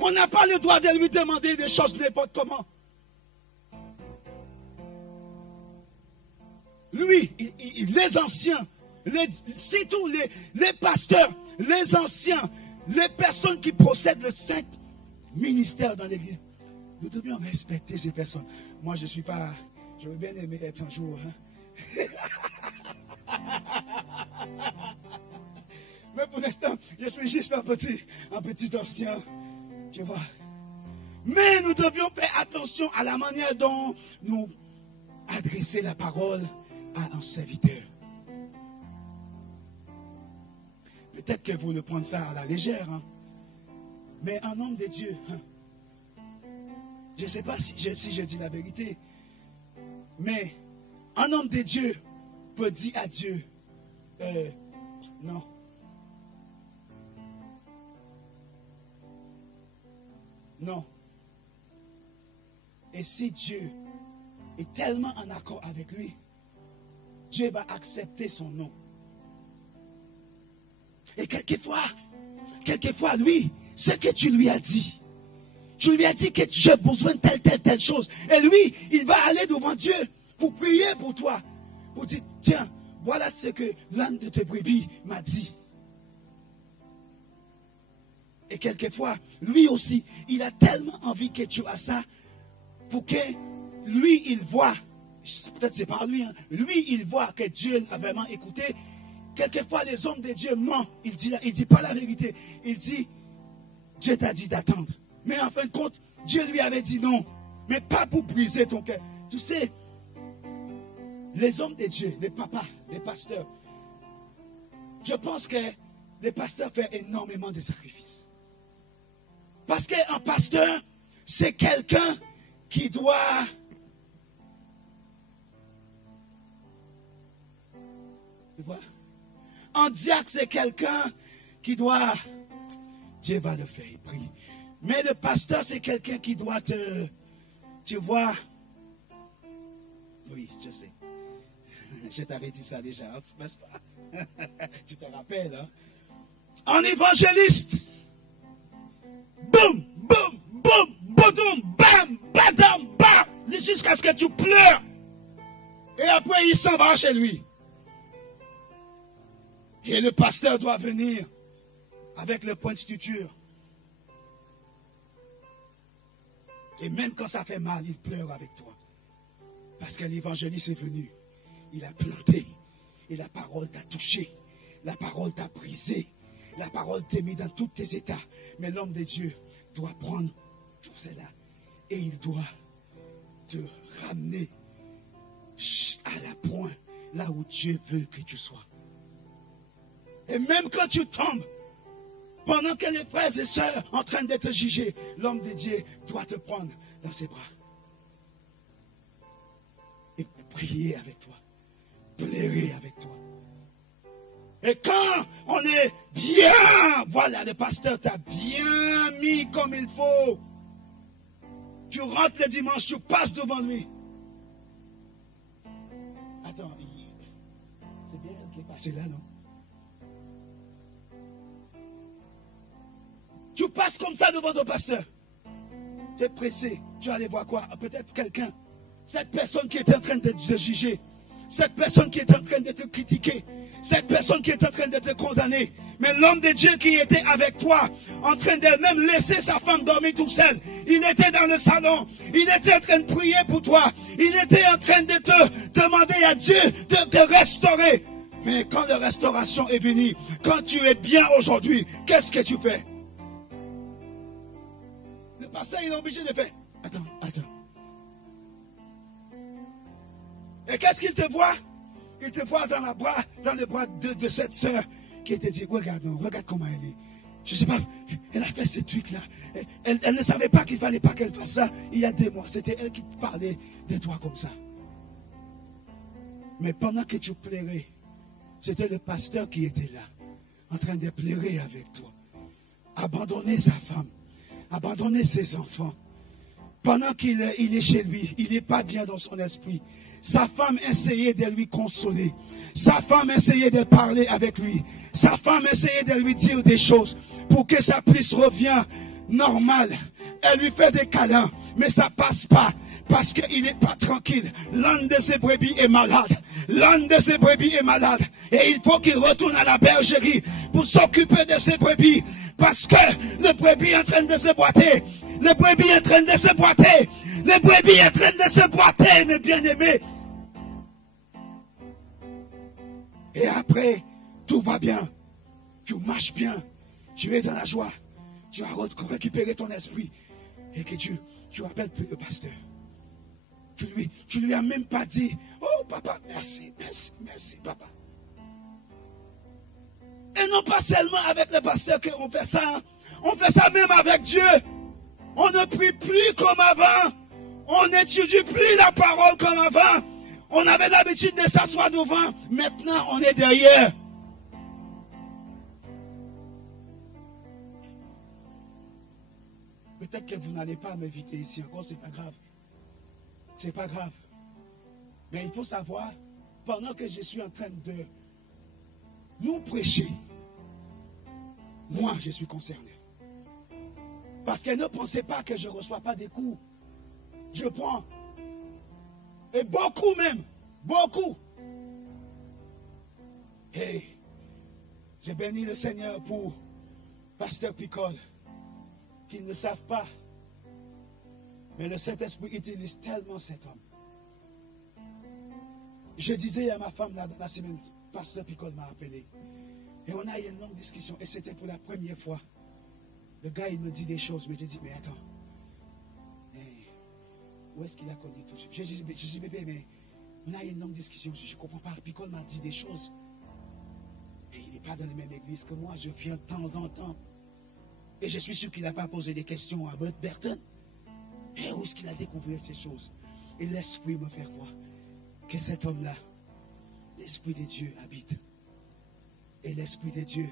On n'a pas le droit de lui demander des choses n'importe comment. Lui, les anciens, c'est tout, les pasteurs, les anciens, les personnes qui possèdent le saint ministère dans l'église, nous devions respecter ces personnes. Moi, je ne suis pas... J'aurais bien aimé être un jour. Hein? Mais pour l'instant, je suis juste un petit ancien. Tu vois. Mais nous devions faire attention à la manière dont nous adresser la parole à un serviteur. Peut-être que vous le prenez ça à la légère. Hein? Mais un homme de Dieu, hein? Je ne sais pas si je dis la vérité, mais un homme de Dieu peut dire à Dieu, non. Non. Et si Dieu est tellement en accord avec lui, Dieu va accepter son nom. Et quelquefois, lui, ce que tu lui as dit, tu lui as dit que j'ai besoin de telle chose. Et lui, il va aller devant Dieu pour prier pour toi. Pour dire, tiens, voilà ce que l'âne de tes brebis m'a dit. Et quelquefois, lui aussi, il a tellement envie que tu as ça, pour que lui, il voit, peut-être c'est pas lui, hein, lui, il voit que Dieu l'a vraiment écouté. Quelquefois, les hommes de Dieu mentent. Il dit pas la vérité. Il dit, Dieu t'a dit d'attendre. Mais en fin de compte, Dieu lui avait dit non. Mais pas pour briser ton cœur. Tu sais, les hommes de Dieu, les papas, les pasteurs, je pense que les pasteurs font énormément de sacrifices. Parce qu'un pasteur, c'est quelqu'un qui doit... Tu vois? Un diacre, c'est quelqu'un qui doit... Dieu va le faire, il prie. Mais le pasteur, c'est quelqu'un qui doit te... Tu vois? Oui, je sais. Je t'avais dit ça déjà, n'est-ce pas? Tu te rappelles, hein? Un évangéliste. Boum, boum, boum, boum, bam, badam, bam. Jusqu'à ce que tu pleures. Et après, il s'en va chez lui. Et le pasteur doit venir avec le point de suture. Et même quand ça fait mal, il pleure avec toi. Parce que l'évangéliste est venu. Il a planté. Et la parole t'a touché. La parole t'a brisé. La parole t'a mis dans tous tes états. Mais l'homme de Dieu doit prendre tout cela. Et il doit te ramener à la pointe, là où Dieu veut que tu sois. Et même quand tu tombes, pendant que les frères et sœurs sont en train d'être jugés, l'homme de Dieu doit te prendre dans ses bras. Et prier avec toi. Pleurer avec toi. Et quand on est bien, voilà, le pasteur t'a bien mis comme il faut. Tu rentres le dimanche, tu passes devant lui. Attends, c'est bien elle qui est passée là, non? Tu passes comme ça devant ton pasteur. Tu es pressé. Tu vas aller voir quoi? Peut-être quelqu'un. Cette personne qui est en train de te juger. Cette personne qui est en train de te critiquer. Cette personne qui est en train de te condamner. Mais l'homme de Dieu qui était avec toi, en train de même laisser sa femme dormir tout seul. Il était dans le salon. Il était en train de prier pour toi. Il était en train de te demander à Dieu de te restaurer. Mais quand la restauration est venue, quand tu es bien aujourd'hui, qu'est-ce que tu fais? Le pasteur, il est obligé de faire. Attends. Et qu'est-ce qu'il te voit? Il te voit dans le bras de cette sœur qui te dit, regarde comment elle est. Je ne sais pas, elle a fait ce truc-là. Elle ne savait pas qu'il ne fallait pas qu'elle fasse ça il y a 2 mois. C'était elle qui te parlait de toi comme ça. Mais pendant que tu pleurais, c'était le pasteur qui était là, en train de pleurer avec toi. Abandonner sa femme, abandonner ses enfants. Pendant qu'il est chez lui, il n'est pas bien dans son esprit. Sa femme essayait de lui consoler. Sa femme essayait de parler avec lui. Sa femme essayait de lui dire des choses pour que ça puisse revenir normal. Elle lui fait des câlins, mais ça passe pas parce qu'il n'est pas tranquille. L'un de ses brebis est malade. L'un de ses brebis est malade. Et il faut qu'il retourne à la bergerie pour s'occuper de ses brebis parce que le brebis est en train de se boiter. Le brebis est en train de se boiter. Le brebis est en train de se boiter, mes bien-aimés. Et après, tout va bien. Tu marches bien. Tu es dans la joie. Tu as récupéré ton esprit. Et que tu appelles le pasteur. Tu lui as même pas dit, oh papa, merci, merci, merci papa. Et non pas seulement avec le pasteur qu'on fait ça. On fait ça même avec Dieu. On ne prie plus comme avant. On n'étudie plus la parole comme avant. On avait l'habitude de s'asseoir devant. Maintenant, on est derrière. Peut-être que vous n'allez pas m'inviter ici encore, c'est pas grave. C'est pas grave. Mais il faut savoir, pendant que je suis en train de nous prêcher, moi, je suis concerné. Parce qu'elle ne pensait pas que je ne reçois pas des coups. Je prends. Et beaucoup même. Beaucoup. Et j'ai béni le Seigneur pour Pasteur Picole, qu'ils ne savent pas. Mais le Saint-Esprit utilise tellement cet homme. Je disais à ma femme là, dans la semaine, Pasteur Picole m'a appelé. Et on a eu une longue discussion. Et c'était pour la première fois. Le gars, il me dit des choses. Mais j'ai dit, mais attends. Où est-ce qu'il a connu tout ça? J'ai dit, bébé, mais on a eu une longue discussion. Je ne comprends pas. Picole m'a dit des choses. Et il n'est pas dans la même église que moi. Je viens de temps en temps. Et je suis sûr qu'il n'a pas posé des questions à Bert Burton. Et où est-ce qu'il a découvert ces choses? Et l'Esprit me fait voir que cet homme-là, l'Esprit de Dieu habite. Et l'Esprit de Dieu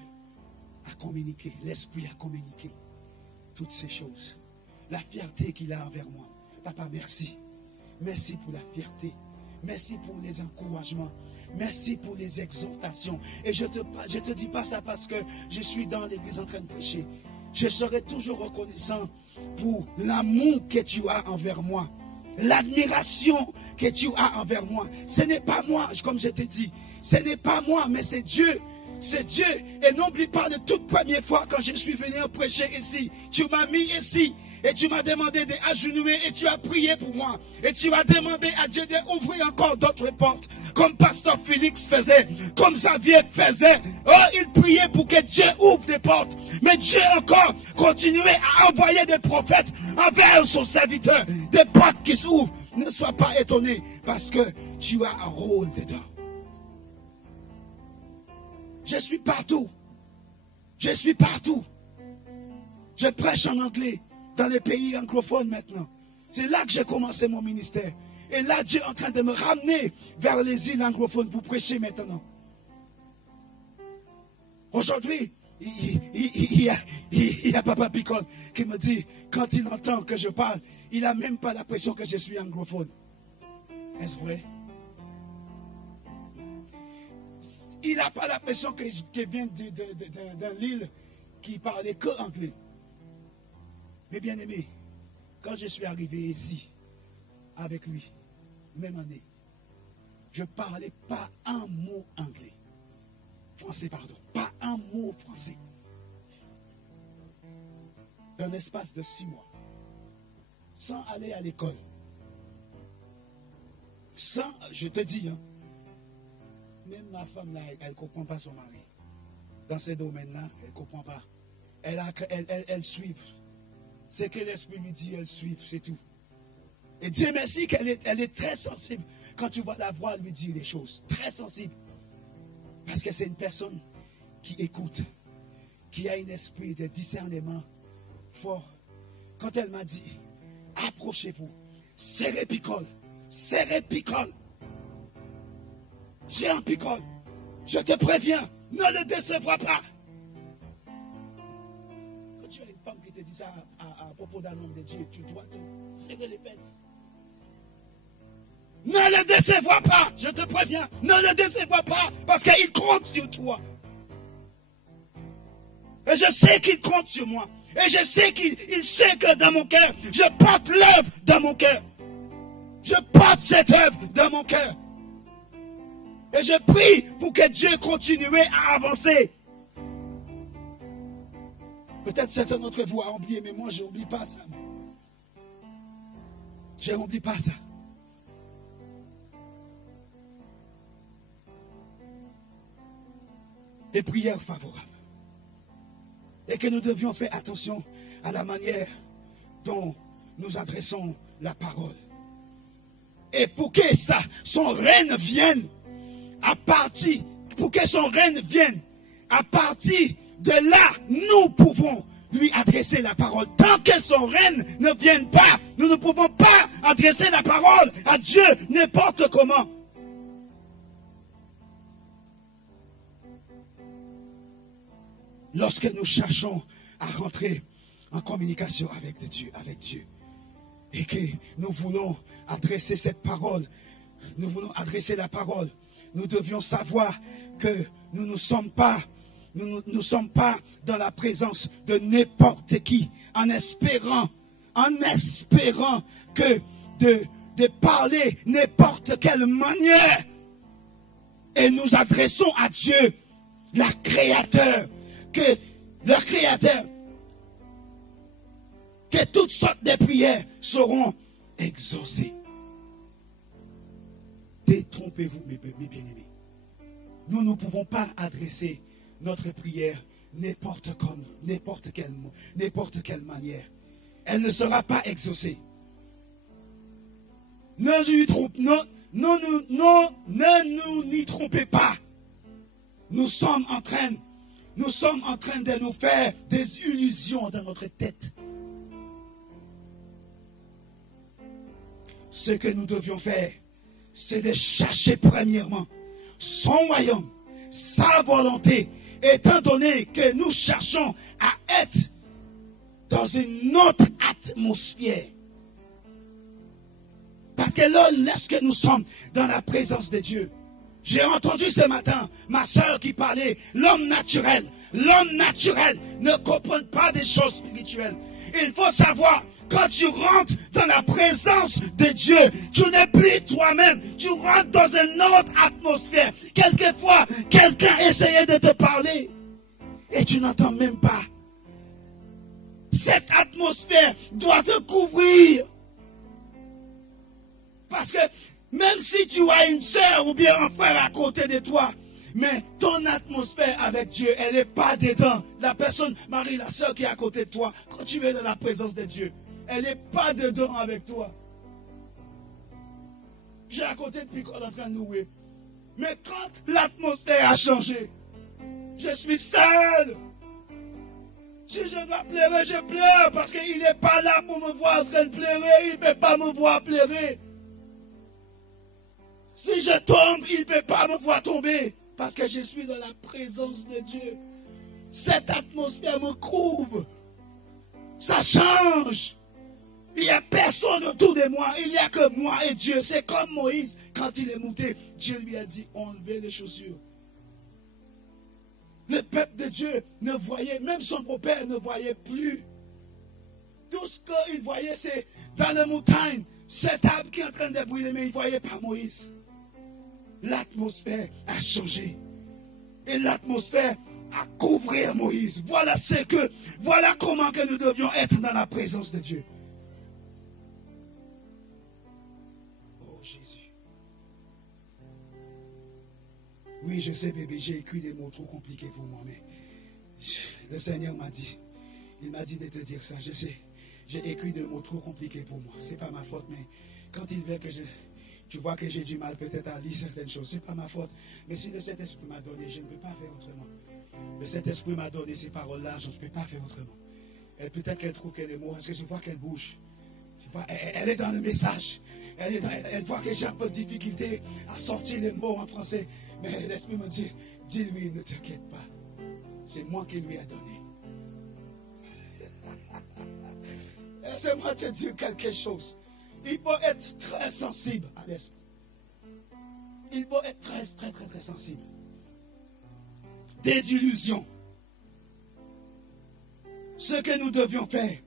a communiqué. L'Esprit a communiqué toutes ces choses. La fierté qu'il a envers moi. Papa, merci. Merci pour la fierté. Merci pour les encouragements. Merci pour les exhortations. Et je te dis pas ça parce que je suis dans l'église en train de prêcher. Je serai toujours reconnaissant pour l'amour que tu as envers moi. L'admiration que tu as envers moi. Ce n'est pas moi, comme je t'ai dit. Ce n'est pas moi, mais c'est Dieu. C'est Dieu. Et n'oublie pas de toute première fois quand je suis venu prêcher ici. Tu m'as mis ici. Et tu m'as demandé d'agenouiller et tu as prié pour moi. Et tu as demandé à Dieu d'ouvrir encore d'autres portes. Comme Pasteur Félix faisait. Comme Xavier faisait. Oh, il priait pour que Dieu ouvre des portes. Mais Dieu encore continuait à envoyer des prophètes envers son serviteur. Des portes qui s'ouvrent. Ne sois pas étonné parce que tu as un rôle dedans. Je suis partout. Je suis partout. Je prêche en anglais dans les pays anglophones maintenant. C'est là que j'ai commencé mon ministère. Et là, Dieu est en train de me ramener vers les îles anglophones pour prêcher maintenant. Aujourd'hui, il y a Papa Picole qui me dit, quand il entend que je parle, il n'a même pas l'impression que je suis anglophone. Est-ce vrai? Il n'a pas l'impression que je viens d'une île qui parlait que anglais. Mais bien aimé, quand je suis arrivé ici, avec lui, même année, je ne parlais pas un mot anglais. Français, pardon. Pas un mot français. Dans l'espace de 6 mois. Sans aller à l'école. Sans, je te dis, hein, même ma femme là, elle ne comprend pas son mari. Dans ces domaines-là, elle ne comprend pas. Elle suit. C'est que l'Esprit lui dit, elle suit, c'est tout. Et Dieu merci qu'elle est très sensible quand tu vois la voix lui dire des choses. Très sensible. Parce que c'est une personne qui écoute, qui a un esprit de discernement fort. Quand elle m'a dit, approchez-vous, serrez Picole, serrez Picole. Tiens, picole. Je te préviens, ne le décevra pas. Quand tu as une femme qui te dit ça à propos d'un homme de Dieu, tu dois te serrer les fesses. Ne le décevra pas, je te préviens. Ne le décevra pas, parce qu'il compte sur toi. Et je sais qu'il compte sur moi. Et je sais qu'il sait que dans mon cœur, je porte l'œuvre dans mon cœur. Je porte cette œuvre dans mon cœur. Et je prie pour que Dieu continue à avancer. Peut-être certains d'entre vous ont oublié, mais moi je n'oublie pas ça. Je n'oublie pas ça. Des prières favorables. Et que nous devions faire attention à la manière dont nous adressons la parole. Et pour que son règne vienne, pour que son règne vienne, à partir de là, nous pouvons lui adresser la parole. Tant que son règne ne vienne pas, nous ne pouvons pas adresser la parole à Dieu n'importe comment. Lorsque nous cherchons à rentrer en communication avec Dieu, et que nous voulons adresser cette parole, nous voulons adresser la parole, nous devions savoir que nous ne sommes pas dans la présence de n'importe qui, en espérant que de parler n'importe quelle manière. Et nous adressons à Dieu, le Créateur, que toutes sortes de prières seront exaucées. Détrompez-vous, mes bien-aimés. Nous ne pouvons pas adresser notre prière n'importe quelle manière. Elle ne sera pas exaucée. Ne nous n'y trompez pas. Nous sommes en train de nous faire des illusions dans notre tête. Ce que nous devions faire, c'est de chercher premièrement son royaume, sa volonté, étant donné que nous cherchons à être dans une autre atmosphère. Parce que là, lorsque nous sommes dans la présence de Dieu, j'ai entendu ce matin ma soeur qui parlait, l'homme naturel ne comprend pas des choses spirituelles. Il faut savoir, quand tu rentres dans la présence de Dieu, tu n'es plus toi-même, tu rentres dans une autre atmosphère. Quelquefois, quelqu'un essayait de te parler et tu n'entends même pas. Cette atmosphère doit te couvrir. Parce que même si tu as une sœur ou bien un frère à côté de toi, mais ton atmosphère avec Dieu, elle n'est pas dedans. La personne, Marie, la sœur qui est à côté de toi, quand tu es dans la présence de Dieu, elle n'est pas dedans avec toi. J'ai à côté de Picole en train de louer. Mais quand l'atmosphère a changé, je suis seul. Si je dois pleurer, je pleure parce qu'il n'est pas là pour me voir en train de pleurer. Il ne peut pas me voir pleurer. Si je tombe, il ne peut pas me voir tomber parce que je suis dans la présence de Dieu. Cette atmosphère me couvre. Ça change. Il n'y a personne autour de moi. Il n'y a que moi et Dieu. C'est comme Moïse. Quand il est monté, Dieu lui a dit, enlevez les chaussures. Le peuple de Dieu ne voyait, même son beau-père ne voyait plus. Tout ce qu'il voyait, c'est dans la montagne, cet arbre qui est en train de brûler, mais il ne voyait pas Moïse. L'atmosphère a changé. Et l'atmosphère a couvert Moïse. Voilà comment que nous devions être dans la présence de Dieu. Oh Jésus. Oui, je sais, bébé, j'ai écrit des mots trop compliqués pour moi, mais le Seigneur m'a dit, il m'a dit de te dire ça. Je sais, j'ai écrit des mots trop compliqués pour moi. C'est pas ma faute, mais quand il veut que tu vois que j'ai du mal peut-être à lire certaines choses. C'est pas ma faute. Mais si le Saint-Esprit m'a donné, je ne peux pas faire autrement. Le Saint-Esprit m'a donné ces paroles-là, je ne peux pas faire autrement. Et peut-être qu'elle trouve que les mots, parce que je vois qu'elle bouge. Tu vois, elle est dans le message. Elle voit que j'ai un peu de difficulté à sortir les mots en français. Mais l'Esprit me dit, dis-lui, ne t'inquiète pas. C'est moi qui lui ai donné. Laisse-moi te dire quelque chose. Il faut être très sensible à l'esprit. Il faut être très sensible. Des illusions. Ce que nous devions faire,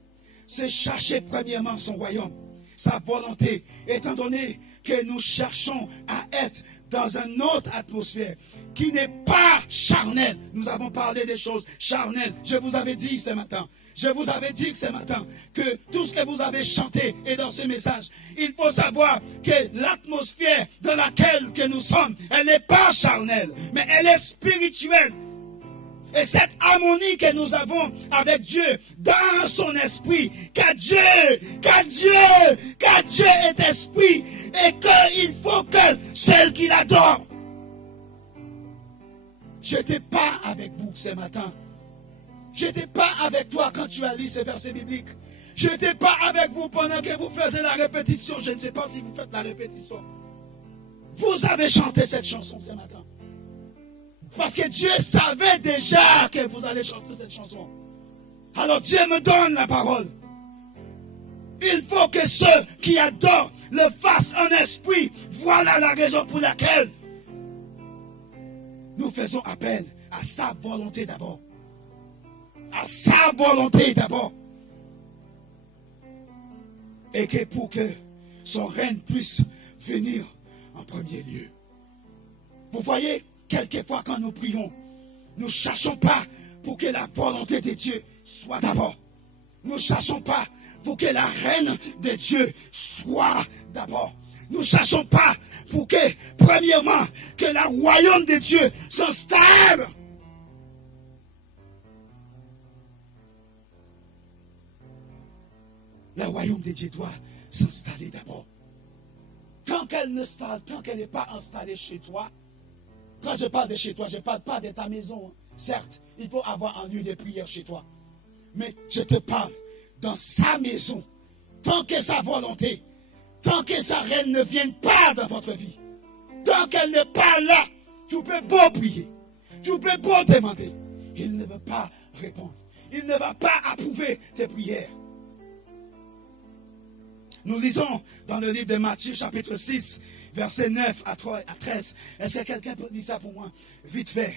c'est chercher premièrement son royaume, sa volonté, étant donné que nous cherchons à être dans une autre atmosphère qui n'est pas charnelle. Nous avons parlé des choses charnelles. Je vous avais dit ce matin. Je vous avais dit ce matin que tout ce que vous avez chanté est dans ce message. Il faut savoir que l'atmosphère dans laquelle que nous sommes, elle n'est pas charnelle, mais elle est spirituelle. Et cette harmonie que nous avons avec Dieu dans son esprit, car Dieu est esprit et qu'il faut que celle qui l'adore. Je n'étais pas avec vous ce matin. Je n'étais pas avec toi quand tu as lu ces versets bibliques. Je n'étais pas avec vous pendant que vous faisiez la répétition. Je ne sais pas si vous faites la répétition. Vous avez chanté cette chanson ce matin. Parce que Dieu savait déjà que vous allez chanter cette chanson. Alors Dieu me donne la parole. Il faut que ceux qui adorent le fassent en esprit. Voilà la raison pour laquelle nous faisons appel à sa volonté d'abord. À sa volonté d'abord. Et que pour que son règne puisse venir en premier lieu. Vous voyez, quelquefois quand nous prions, nous ne cherchons pas pour que la volonté de Dieu soit d'abord. Nous ne cherchons pas pour que la reine de Dieu soit d'abord. Nous ne cherchons pas pour que, premièrement, que le royaume de Dieu s'installe. Le royaume de Dieu doit s'installer d'abord. Tant qu'elle n'est pas installée chez toi, quand je parle de chez toi, je ne parle pas de ta maison. Certes, il faut avoir un lieu de prière chez toi. Mais je te parle dans sa maison. Tant que sa volonté, tant que sa reine ne vienne pas dans votre vie, tant qu'elle n'est pas là, tu peux beau prier, tu peux beau demander. Il ne veut pas répondre. Il ne va pas approuver tes prières. Nous lisons dans le livre de Matthieu, chapitre 6, versets 9 à 13. Est-ce que quelqu'un peut dire ça pour moi? Vite fait.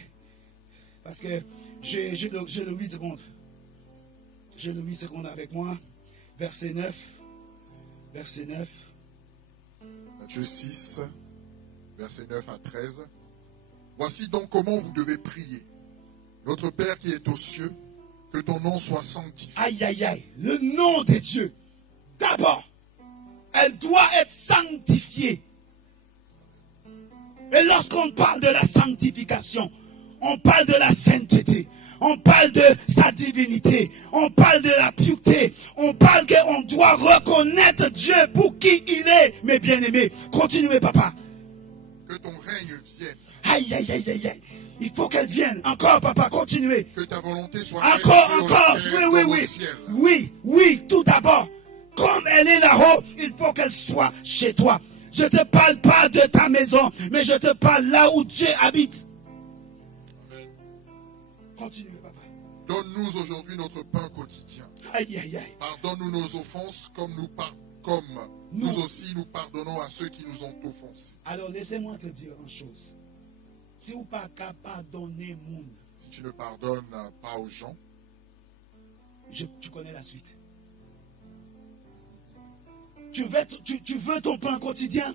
Parce que j'ai le 8 secondes. J'ai le 8 secondes avec moi. Verset 9. Verset 9. Matthieu 6, versets 9 à 13. Voici donc comment vous devez prier. Notre Père qui est aux cieux, que ton nom soit sanctifié. Aïe, aïe, aïe. Le nom de Dieu. D'abord, elle doit être sanctifiée. Et lorsqu'on parle de la sanctification, on parle de la sainteté, on parle de sa divinité, on parle de la pureté, on parle qu'on doit reconnaître Dieu pour qui il est, mes bien-aimés. Continuez, papa. Que ton règne vienne. Aïe, aïe, aïe, aïe, aïe. Il faut qu'elle vienne. Encore, papa, continuez. Que ta volonté soit faite encore. Oui, tout d'abord. Comme elle est là-haut, il faut qu'elle soit chez toi. Je ne te parle pas de ta maison, mais je te parle là où Dieu habite. Amen. Continuez, papa. Donne-nous aujourd'hui notre pain quotidien. Aïe, aïe, aïe. Pardonne-nous nos offenses comme nous aussi nous pardonnons à ceux qui nous ont offensés. Alors laissez-moi te dire une chose. Si vous n'êtes pas pardonner monde, si tu ne pardonnes pas aux gens, tu connais la suite. Tu veux ton pain quotidien?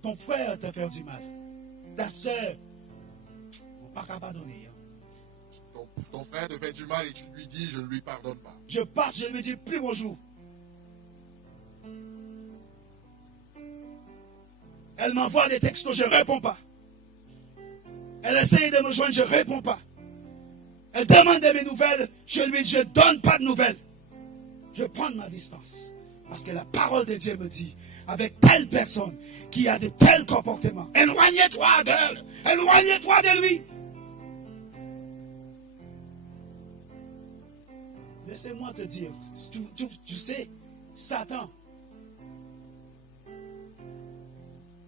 Ton frère t'a fait du mal. Ta soeur, on ne peut pas pardonner. Ton frère te fait du mal et tu lui dis, je ne lui pardonne pas. Je passe, je lui dis plus bonjour. Elle m'envoie des textos, je ne réponds pas. Elle essaye de me joindre, je ne réponds pas. Elle demande de mes nouvelles, je lui dis, je ne donne pas de nouvelles. Je prends ma distance. Parce que la parole de Dieu me dit, avec telle personne qui a de tels comportements, éloignez-toi d'elle, éloignez-toi de lui. Laissez-moi te dire, tu sais, Satan,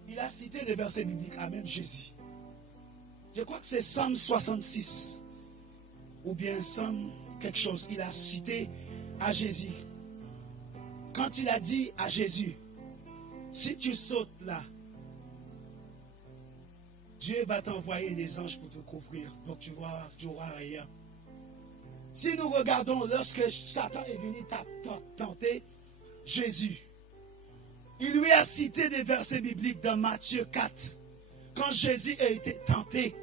il a cité des versets bibliques à même Jésus. Je crois que c'est Psaume 66 ou bien Psaume quelque chose. Il a cité à Jésus. Quand il a dit à Jésus, si tu sautes là, Dieu va t'envoyer des anges pour te couvrir. Donc tu n'auras rien. Si nous regardons lorsque Satan est venu tenter Jésus, il lui a cité des versets bibliques dans Matthieu 4. Quand Jésus a été tenté,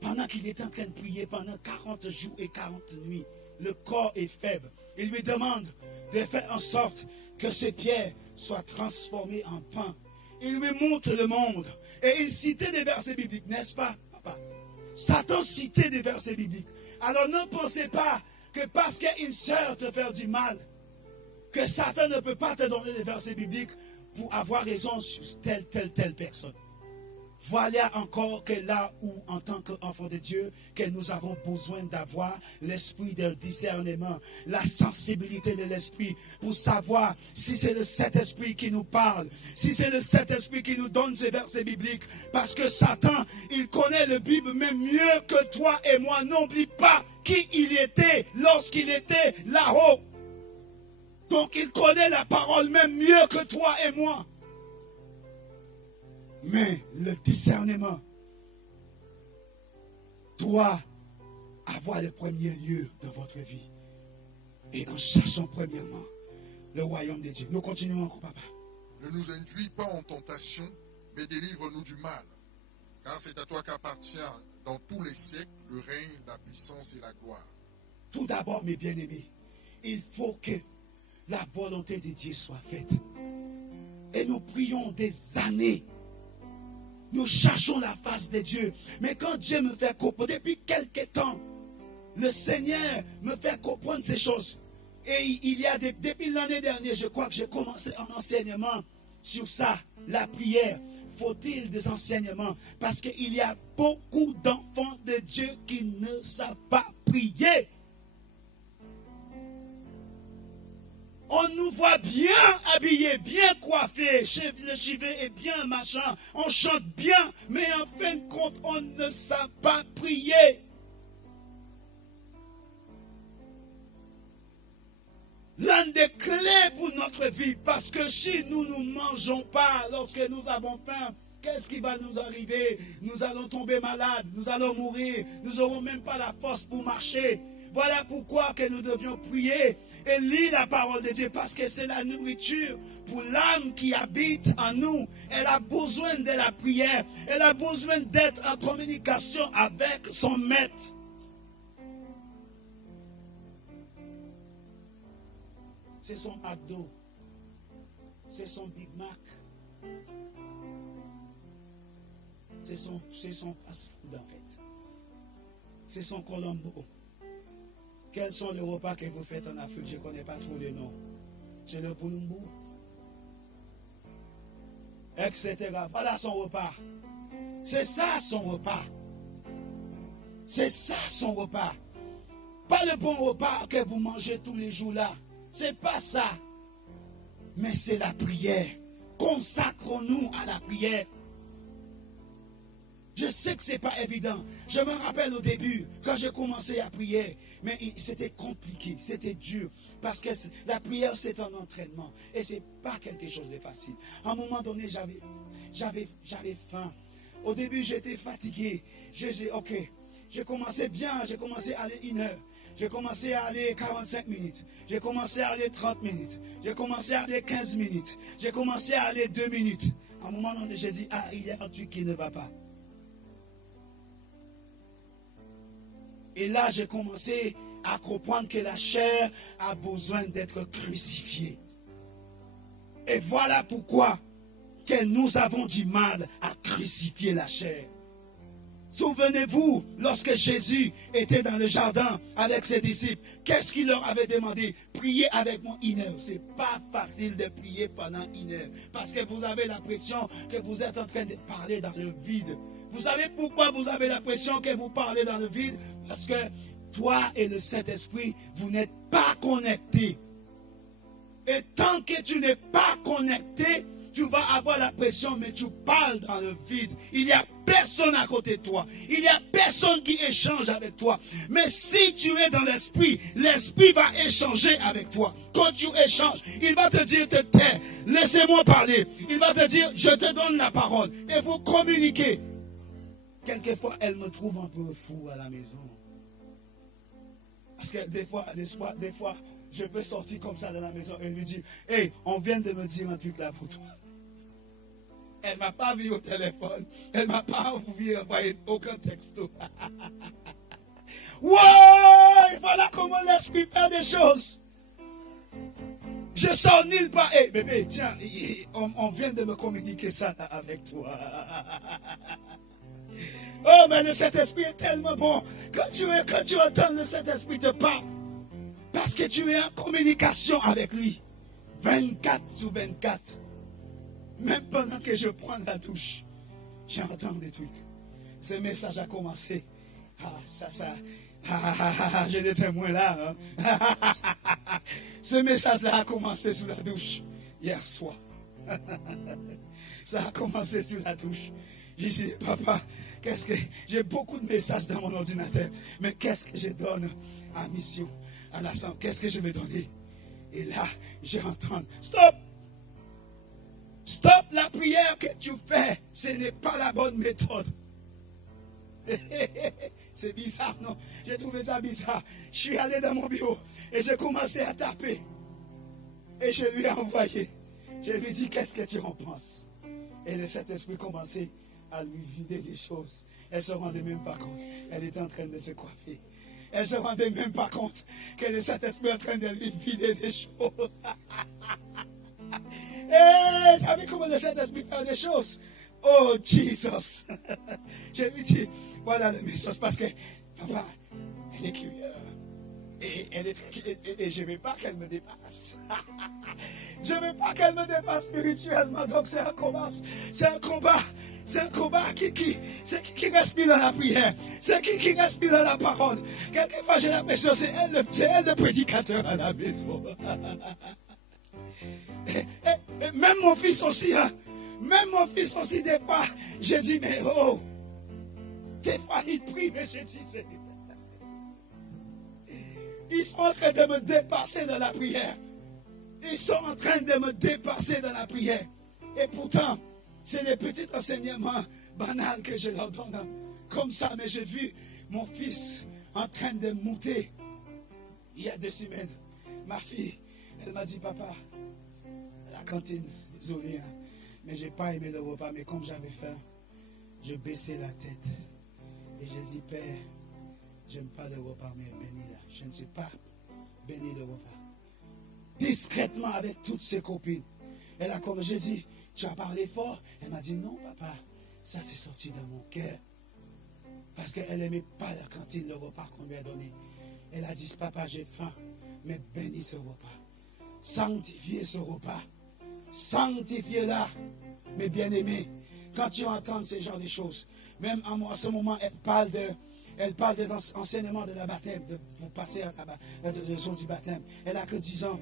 pendant qu'il est en train de prier pendant 40 jours et 40 nuits, le corps est faible. Il lui demande de faire en sorte que ces pierres soient transformées en pain. Il lui montre le monde. Et il citait des versets bibliques, n'est-ce pas, papa? Satan citait des versets bibliques. Alors ne pensez pas que parce qu'une sœur te fait du mal, que Satan ne peut pas te donner des versets bibliques pour avoir raison sur telle personne. Voilà encore que là où, en tant qu'enfant de Dieu, que nous avons besoin d'avoir l'esprit de discernement, la sensibilité de l'esprit, pour savoir si c'est le Saint-Esprit qui nous parle, si c'est le Saint-Esprit qui nous donne ces versets bibliques. Parce que Satan, il connaît le Bible même mieux que toi et moi. N'oublie pas qui il était lorsqu'il était là-haut. Donc il connaît la parole même mieux que toi et moi. Mais le discernement doit avoir le premier lieu de votre vie. Et en cherchant premièrement le royaume de Dieu. Nous continuons encore, papa. Ne nous induis pas en tentation, mais délivre-nous du mal. Car c'est à toi qu'appartient dans tous les siècles le règne, la puissance et la gloire. Tout d'abord, mes bien-aimés, il faut que la volonté de Dieu soit faite. Et nous prions des années. Nous cherchons la face de Dieu. Mais quand Dieu me fait comprendre, depuis quelque temps, le Seigneur me fait comprendre ces choses. Et il y a depuis l'année dernière, je crois que j'ai commencé un enseignement sur ça, la prière. Faut-il des enseignements? Parce qu'il y a beaucoup d'enfants de Dieu qui ne savent pas prier. On nous voit bien habillés, bien coiffés, le chivet est bien machin, on chante bien, mais en fin de compte, on ne sait pas prier. L'une des clés pour notre vie, parce que si nous ne mangeons pas lorsque nous avons faim, qu'est-ce qui va nous arriver? Nous allons tomber malades, nous allons mourir, nous n'aurons même pas la force pour marcher. Voilà pourquoi que nous devions prier et lire la parole de Dieu, parce que c'est la nourriture pour l'âme qui habite en nous. Elle a besoin de la prière, elle a besoin d'être en communication avec son maître. C'est son McDo, c'est son Big Mac, c'est son fast-food en fait, c'est son Colombo. Quels sont les repas que vous faites en Afrique? Je ne connais pas trop les noms. C'est le Boulumbu, etc. Voilà son repas. C'est ça son repas. C'est ça son repas. Pas le bon repas que vous mangez tous les jours là. C'est pas ça. Mais c'est la prière. Consacrons-nous à la prière. Je sais que ce n'est pas évident. Je me rappelle au début, quand j'ai commencé à prier, mais c'était compliqué, c'était dur. Parce que la prière, c'est un entraînement. Et ce n'est pas quelque chose de facile. À un moment donné, j'avais faim. Au début, j'étais fatigué. J'ai dit, ok, j'ai commencé bien, j'ai commencé à aller 1 heure. J'ai commencé à aller 45 minutes. J'ai commencé à aller 30 minutes. J'ai commencé à aller 15 minutes. J'ai commencé à aller 2 minutes. À un moment donné, j'ai dit, ah, il y a un truc qui ne va pas. Et là, j'ai commencé à comprendre que la chair a besoin d'être crucifiée. Et voilà pourquoi que nous avons du mal à crucifier la chair. Souvenez-vous, lorsque Jésus était dans le jardin avec ses disciples, qu'est-ce qu'il leur avait demandé? Priez avec moi 1 heure. Ce n'est pas facile de prier pendant 1 heure. Parce que vous avez l'impression que vous êtes en train de parler dans le vide. Vous savez pourquoi vous avez l'impression que vous parlez dans le vide? Parce que toi et le Saint-Esprit, vous n'êtes pas connectés. Et tant que tu n'es pas connecté, tu vas avoir la pression, mais tu parles dans le vide. Il n'y a personne à côté de toi. Il n'y a personne qui échange avec toi. Mais si tu es dans l'esprit, l'esprit va échanger avec toi. Quand tu échanges, il va te dire, te tais, laissez-moi parler. Il va te dire, je te donne la parole. Et vous communiquez. Quelquefois, elle me trouve un peu fou à la maison. Parce que des fois, je peux sortir comme ça de la maison et lui dire, hey, on vient de me dire un truc là pour toi. Elle ne m'a pas vu au téléphone. Elle ne m'a pas envoyé aucun texto. Ouais, voilà comment l'esprit fait des choses. Je sors nulle part. Hey, bébé, tiens, on vient de me communiquer ça avec toi. Oh, mais le Saint-Esprit est tellement bon. Quand tu entends le Saint-Esprit te parle, parce que tu es en communication avec lui, 24/24. Même pendant que je prends la douche, j'entends des trucs. Ce message a commencé. J'ai des témoins là. Hein? Ce message-là a commencé sous la douche hier soir. Ça a commencé sous la douche. J'ai dit, papa, j'ai beaucoup de messages dans mon ordinateur, mais qu'est-ce que je donne à mission, à l'assemblée? Qu'est-ce que je vais donner? Et là, j'entends, stop! Stop la prière que tu fais. Ce n'est pas la bonne méthode. C'est bizarre, non? J'ai trouvé ça bizarre. Je suis allé dans mon bureau et j'ai commencé à taper. Et je lui ai envoyé. Je lui ai dit, qu'est-ce que tu en penses? Et le Saint-Esprit commençait à lui vider des choses. Elle ne se rendait même pas compte. Elle était en train de se coiffer. Elle ne se rendait même pas compte que le Saint-Esprit est en train de lui vider des choses. Et savez comment le Saint-Esprit fait des choses? Oh, Jesus! Je lui dis, voilà le message, parce que, papa, elle est curieuse. Et je ne veux pas qu'elle me dépasse. Je ne veux pas qu'elle me dépasse spirituellement. Donc c'est un combat. C'est un combat. C'est un combat qui respire dans la prière. C'est qui respire dans la parole. Quelquefois, j'ai l'impression que c'est elle le prédicateur à la maison. Et même mon fils aussi, hein. Même mon fils aussi, des fois, je dis, mais oh, des fois, il prie, mais je dis, ils sont en train de me dépasser dans la prière. Ils sont en train de me dépasser dans la prière. Et pourtant, c'est des petits enseignements banals que je leur donne comme ça. Mais j'ai vu mon fils en train de monter. Il y a 2 semaines, ma fille, elle m'a dit, papa, la cantine, désolé, hein, mais je n'ai pas aimé le repas. Mais comme j'avais faim, je baissais la tête. Et je dis, Père, j'aime pas le repas, mais bénis-la. Je ne sais pas bénir le repas. Discrètement avec toutes ses copines. Elle a comme j'ai dit, tu as parlé fort. Elle m'a dit, non, papa, ça s'est sorti dans mon cœur. Parce qu'elle n'aimait pas la cantine, le repas qu'on lui a donné. Elle a dit, papa, j'ai faim, mais bénis ce repas. Sanctifiez ce repas. Sanctifiez-la, mes bien-aimés. Quand tu entends ce genre de choses, même à ce moment, elle parle des enseignements de la baptême, pour passer à le jour du baptême. Elle n'a que 10 ans.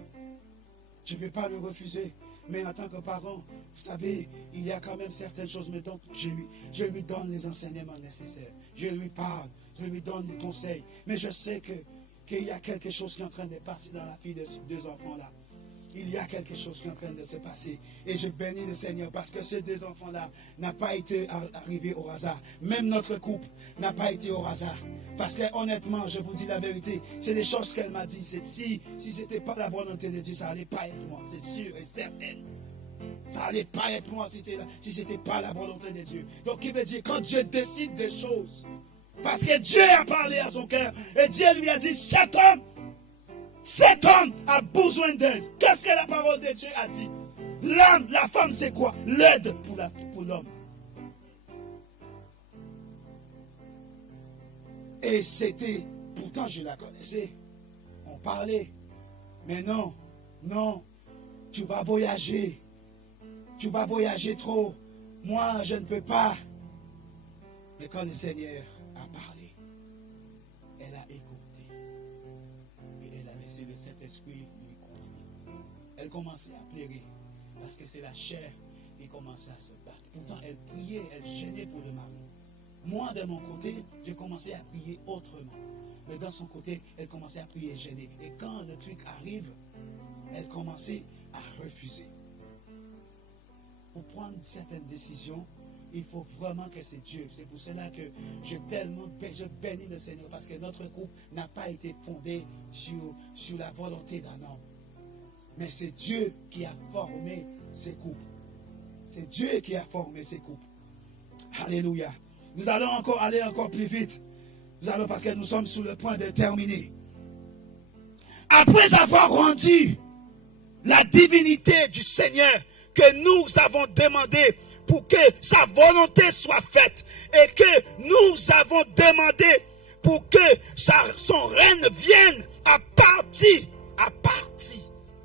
Je ne vais pas le refuser. Mais en tant que parent, vous savez, il y a quand même certaines choses. Mais donc, je lui donne les enseignements nécessaires. Je lui parle, je lui donne des conseils. Mais je sais qu'il y a quelque chose qui est en train de passer dans la vie de ces 2 enfants-là. Il y a quelque chose qui est en train de se passer. Et je bénis le Seigneur parce que ces 2 enfants-là n'ont pas été arrivés au hasard. Même notre couple n'a pas été au hasard. Parce que honnêtement, je vous dis la vérité, c'est des choses qu'elle m'a dit. Si ce n'était pas la volonté de Dieu, ça n'allait pas être moi. C'est sûr et certain. Ça n'allait pas être moi si ce n'était pas la volonté de Dieu. Donc il veut dire, quand Dieu décide des choses, parce que Dieu a parlé à son cœur, et Dieu lui a dit, cet homme a besoin d'aide. Qu'est-ce que la parole de Dieu a dit? L'âme, la femme, c'est quoi? L'aide pour l'homme. Et c'était, pourtant je la connaissais. On parlait. Mais non, tu vas voyager. Tu vas voyager trop. Moi, je ne peux pas. Mais quand le Seigneur a parlé, elle a écouté. Et elle a laissé le Saint-Esprit lui conduire. elle commençait à pleurer. Parce que c'est la chair qui commençait à se battre. Pourtant, elle priait, elle gênait pour le mari. Moi, de mon côté, je commençais à prier autrement. Mais dans son côté, elle commençait à prier gênée. Et quand le truc arrive, elle commençait à refuser. Pour prendre certaines décisions, il faut vraiment que c'est Dieu. C'est pour cela que je bénis le Seigneur. Parce que notre couple n'a pas été fondé sur la volonté d'un homme. Mais c'est Dieu qui a formé ces couples. C'est Dieu qui a formé ces couples. Alléluia. Nous allons aller encore plus vite. Parce que nous sommes sur le point de terminer. Après avoir rendu la divinité du Seigneur que nous avons demandé pour que sa volonté soit faite et que nous avons demandé pour que son règne vienne à partir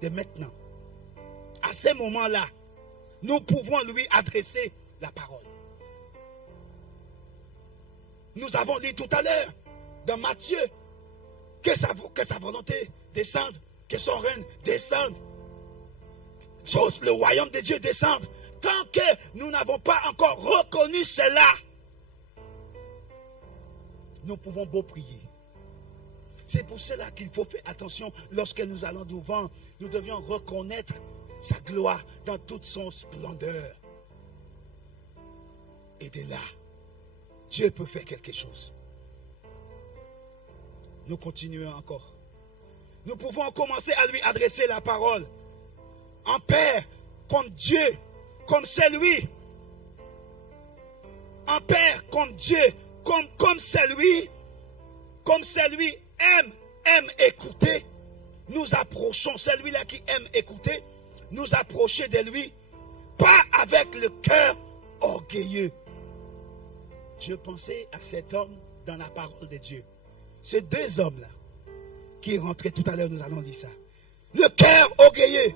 de maintenant. À ce moment-là, nous pouvons lui adresser la parole. Nous avons dit tout à l'heure dans Matthieu que sa volonté descende, que son règne descende, que le royaume de Dieu descende. Tant que nous n'avons pas encore reconnu cela, nous pouvons beau prier. C'est pour cela qu'il faut faire attention lorsque nous allons devant. Nous devions reconnaître sa gloire dans toute son splendeur. Et de là, Dieu peut faire quelque chose. Nous continuons encore. Nous pouvons commencer à lui adresser la parole. En Père, comme Dieu, comme c'est lui. En Père, comme Dieu, comme c'est lui aime écouter. Nous approchons, celui-là qui aime écouter, nous approcher de lui, pas avec le cœur orgueilleux. Je pensais à cet homme dans la parole de Dieu. Ces deux hommes-là qui rentraient tout à l'heure, nous allons dire ça. Le cœur orgueilleux.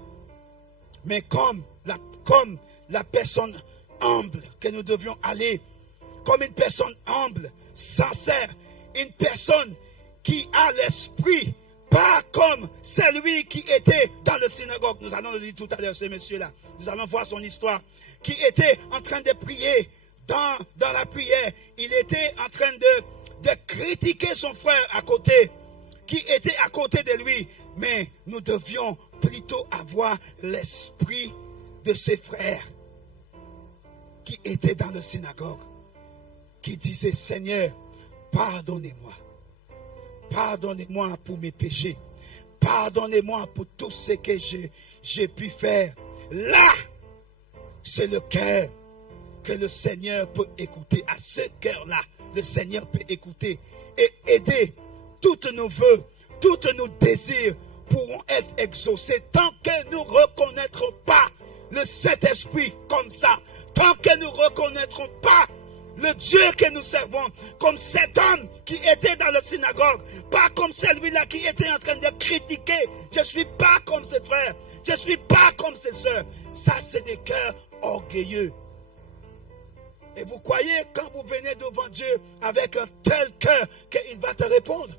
Mais comme la personne humble que nous devions aller, comme une personne humble, sincère, une personne qui a l'esprit, pas comme celui qui était dans le synagogue. Nous allons le dire tout à l'heure, ce monsieur-là. Nous allons voir son histoire. Qui était en train de prier dans la prière. Il était en train de critiquer son frère à côté, qui était à côté de lui. Mais nous devions plutôt avoir l'esprit de ses frères qui étaient dans la synagogue, qui disaient: Seigneur, pardonnez-moi. Pardonnez-moi pour mes péchés. Pardonnez-moi pour tout ce que j'ai pu faire. Là, c'est le cœur que le Seigneur peut écouter. À ce cœur-là, le Seigneur peut écouter et aider. Tous nos vœux, tous nos désirs pourront être exaucés tant que nous ne reconnaîtrons pas le Saint-Esprit comme ça. Tant que nous ne reconnaîtrons pas le Dieu que nous servons, comme cet homme qui était dans la synagogue, pas comme celui-là qui était en train de critiquer. Je ne suis pas comme ses frères, je ne suis pas comme ses soeurs. Ça, c'est des cœurs orgueilleux. Et vous croyez, quand vous venez devant Dieu avec un tel cœur, qu'il va te répondre?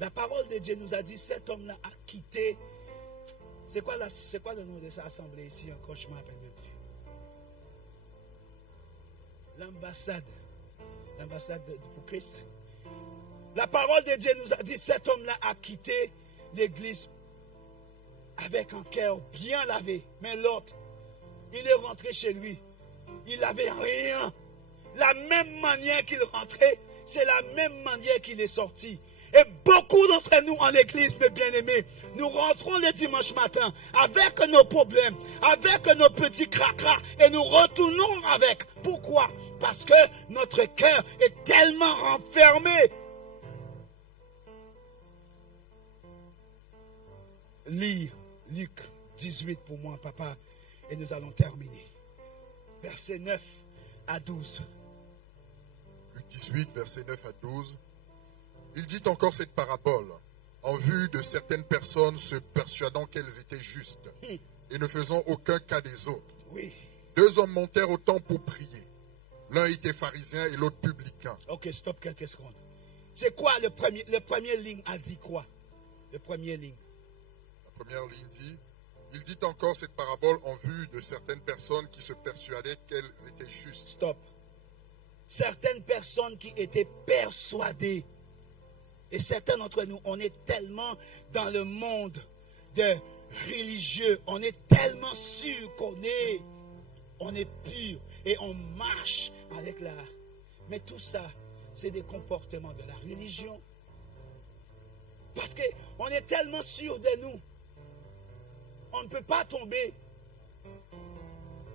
La parole de Dieu nous a dit, cet homme-là a quitté. C'est quoi le nom de sa assemblée ici encore? Je ne me rappelle même plus. L'ambassade pour Christ. La parole de Dieu nous a dit, cet homme-là a quitté l'église avec un cœur bien lavé. Mais l'autre, il est rentré chez lui. Il n'avait rien. La même manière qu'il rentrait, c'est la même manière qu'il est sorti. Et beaucoup d'entre nous en l'église, mes bien-aimés, nous rentrons le dimanche matin avec nos problèmes, avec nos petits cracras, et nous retournons avec. Pourquoi? Parce que notre cœur est tellement renfermé. Lis Luc 18 pour moi, papa, et nous allons terminer. Versets 9 à 12. Luc 18, versets 9 à 12. Il dit encore cette parabole en vue de certaines personnes se persuadant qu'elles étaient justes et ne faisant aucun cas des autres. Oui. Deux hommes montèrent au temple pour prier. L'un était pharisien et l'autre publicain. Ok, stop quelques secondes. C'est quoi le premier ligne a dit quoi? Le premier ligne. La première ligne dit, il dit encore cette parabole en vue de certaines personnes qui se persuadaient qu'elles étaient justes. Stop. Certaines personnes qui étaient persuadées, et certains d'entre nous, on est tellement dans le monde de religieux, on est tellement sûr qu'on est pur et on marche avec la... Mais tout ça, c'est des comportements de la religion. Parce qu'on est tellement sûr de nous. On ne peut pas tomber.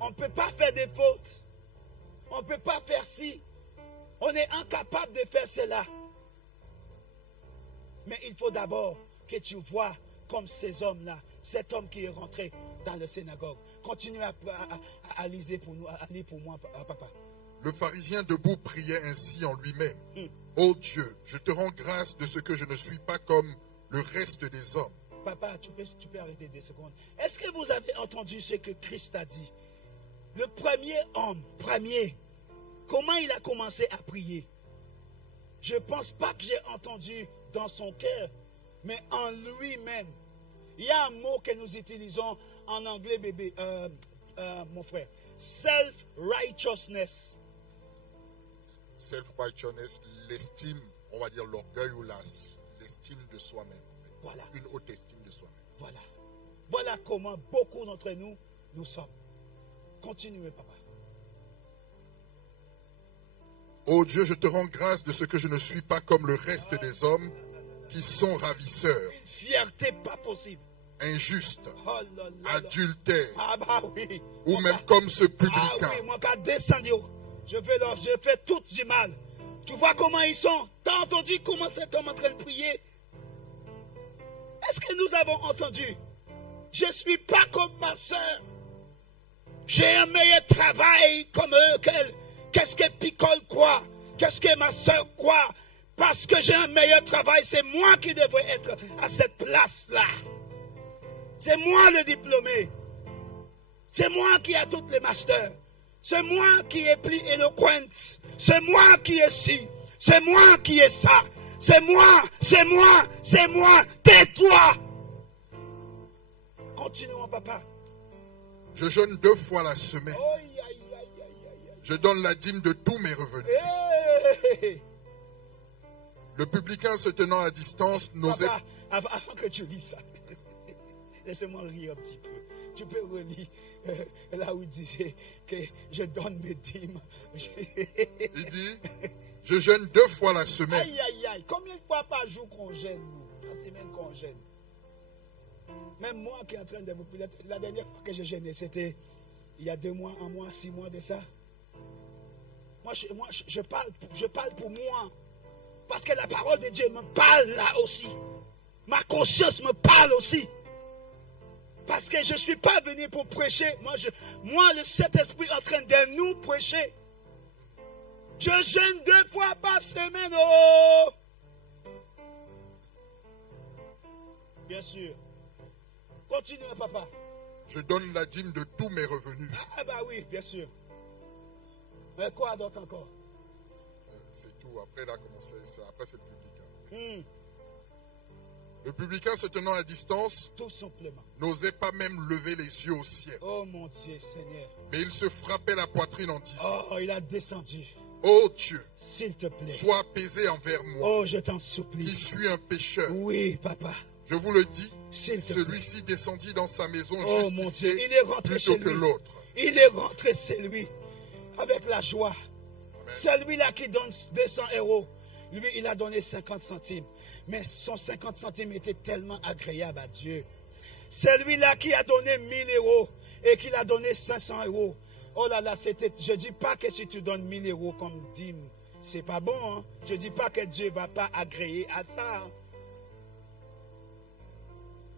On ne peut pas faire des fautes. On ne peut pas faire ci. On est incapable de faire cela. Mais il faut d'abord que tu vois comme ces hommes-là, cet homme qui est rentré dans la synagogue. Continue à lire pour nous, à lire pour moi, papa. Le pharisien debout priait ainsi en lui-même. Ô Dieu, je te rends grâce de ce que je ne suis pas comme le reste des hommes. Papa, tu peux arrêter 2 secondes. Est-ce que vous avez entendu ce que Christ a dit? Le premier homme, comment il a commencé à prier? Je ne pense pas que j'ai entendu dans son cœur, mais en lui-même. Il y a un mot que nous utilisons en anglais, bébé, mon frère. Self-righteousness. Self-righteousness, l'estime, on va dire l'orgueil ou l'estime de soi-même. Voilà. Une haute estime de soi-même. Voilà. Voilà comment beaucoup d'entre nous sommes. Continuez, papa. Ô Dieu, je te rends grâce de ce que je ne suis pas comme le reste des hommes qui sont ravisseurs, Une fierté pas possible. injustes, Oh là là. adultères, Ah bah oui. ou même comme ce Ah publicain. oui, moi quand descendu, je fais tout du mal. Tu vois comment ils sont? T'as entendu comment cet homme est en train de prier? Est-ce que nous avons entendu? Je ne suis pas comme ma soeur. J'ai un meilleur travail comme eux qu'elle. Qu'est-ce que Picole croit? Qu'est-ce que ma soeur croit? Parce que j'ai un meilleur travail, c'est moi qui devrais être à cette place-là. C'est moi le diplômé. C'est moi qui ai tous les masters. C'est moi qui est plus éloquent. C'est moi qui est ci. C'est moi qui est ça. C'est moi. Tais-toi. Continuons, papa. Je jeûne 2 fois la semaine. Oh, aïe, aïe, aïe, aïe, aïe. Je donne la dîme de tous mes revenus. Hey. Le publicain se tenant à distance n'osait... Papa, avant que tu lis ça, laisse-moi rire un petit peu. Tu peux relire là où il disait que je donne mes dîmes. Il dit, je jeûne 2 fois la semaine. Aïe, aïe, aïe. Combien de fois par jour qu'on gêne, nous? La semaine qu'on gêne. Même moi qui est en train de vous prier, la dernière fois que j'ai gêné, c'était il y a 2 mois, 1 mois, 6 mois de ça. Moi, je parle pour moi. Parce que la parole de Dieu me parle là aussi. Ma conscience me parle aussi. Parce que je ne suis pas venu pour prêcher. Moi, le Saint-Esprit est en train de nous prêcher. Je jeûne 2 fois par semaine. Oh! Bien sûr. Continue, papa. Je donne la dîme de tous mes revenus. Ah bah oui, bien sûr. Mais quoi d'autre encore? C'est tout. Après, là, après c'est le publicain. Le publicain se tenant à distance, Tout simplement. n'osait pas même lever les yeux au ciel. Oh mon Dieu, Seigneur. Mais il se frappait la poitrine en disant, Oh, il a descendu. ô Dieu, S'il te plaît. sois apaisé envers moi, Oh, je t'en qui supplie. suis un pécheur. Oui, papa. Je vous le dis, S'il te plaît. celui-ci descendit dans sa maison Oh mon Dieu, justifié il est rentré plutôt chez que lui. l'autre. Il est rentré chez lui avec la joie. Amen. Celui-là qui donne 200 €, lui, il a donné 50 centimes. Mais son 50 centimes était tellement agréable à Dieu. Celui-là qui a donné 1000 € et qui a donné 500 €. Oh là là, je ne dis pas que si tu donnes 1000 € comme dîme, c'est pas bon. Hein? Je ne dis pas que Dieu ne va pas agréer à ça. Hein?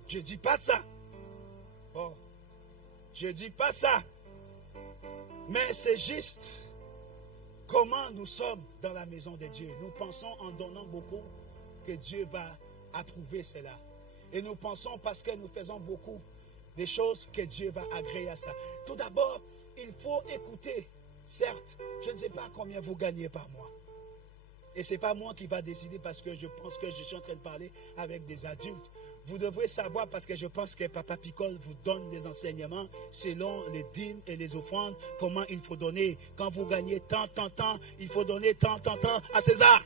Je ne dis pas ça. Oh. Je ne dis pas ça. Mais c'est juste comment nous sommes dans la maison de Dieu. Nous pensons en donnant beaucoup que Dieu va approuver cela. Et nous pensons parce que nous faisons beaucoup des choses que Dieu va agréer à ça. Tout d'abord, il faut écouter. Certes, je ne sais pas combien vous gagnez par mois. Et ce n'est pas moi qui va décider parce que je pense que je suis en train de parler avec des adultes. Vous devrez savoir parce que je pense que Papa Picole vous donne des enseignements selon les dîmes et les offrandes, comment il faut donner. Quand vous gagnez tant, il faut donner tant à César.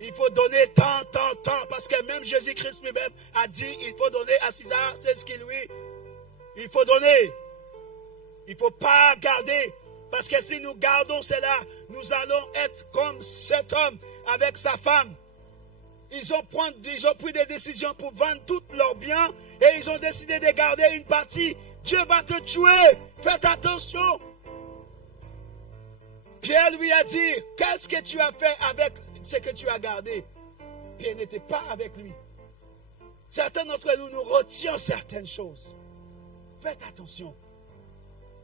Il faut donner tant, parce que même Jésus-Christ lui-même a dit, il faut donner à César, c'est ce qu'il lui. Il faut donner. Il ne faut pas garder. Parce que si nous gardons cela, nous allons être comme cet homme avec sa femme. Ils ont pris des décisions pour vendre tous leurs biens et ils ont décidé de garder une partie. Dieu va te tuer. Faites attention. Pierre lui a dit, qu'est-ce que tu as fait avec ce que tu as gardé? Pierre n'était pas avec lui. Certains d'entre nous retirent certaines choses. Faites attention.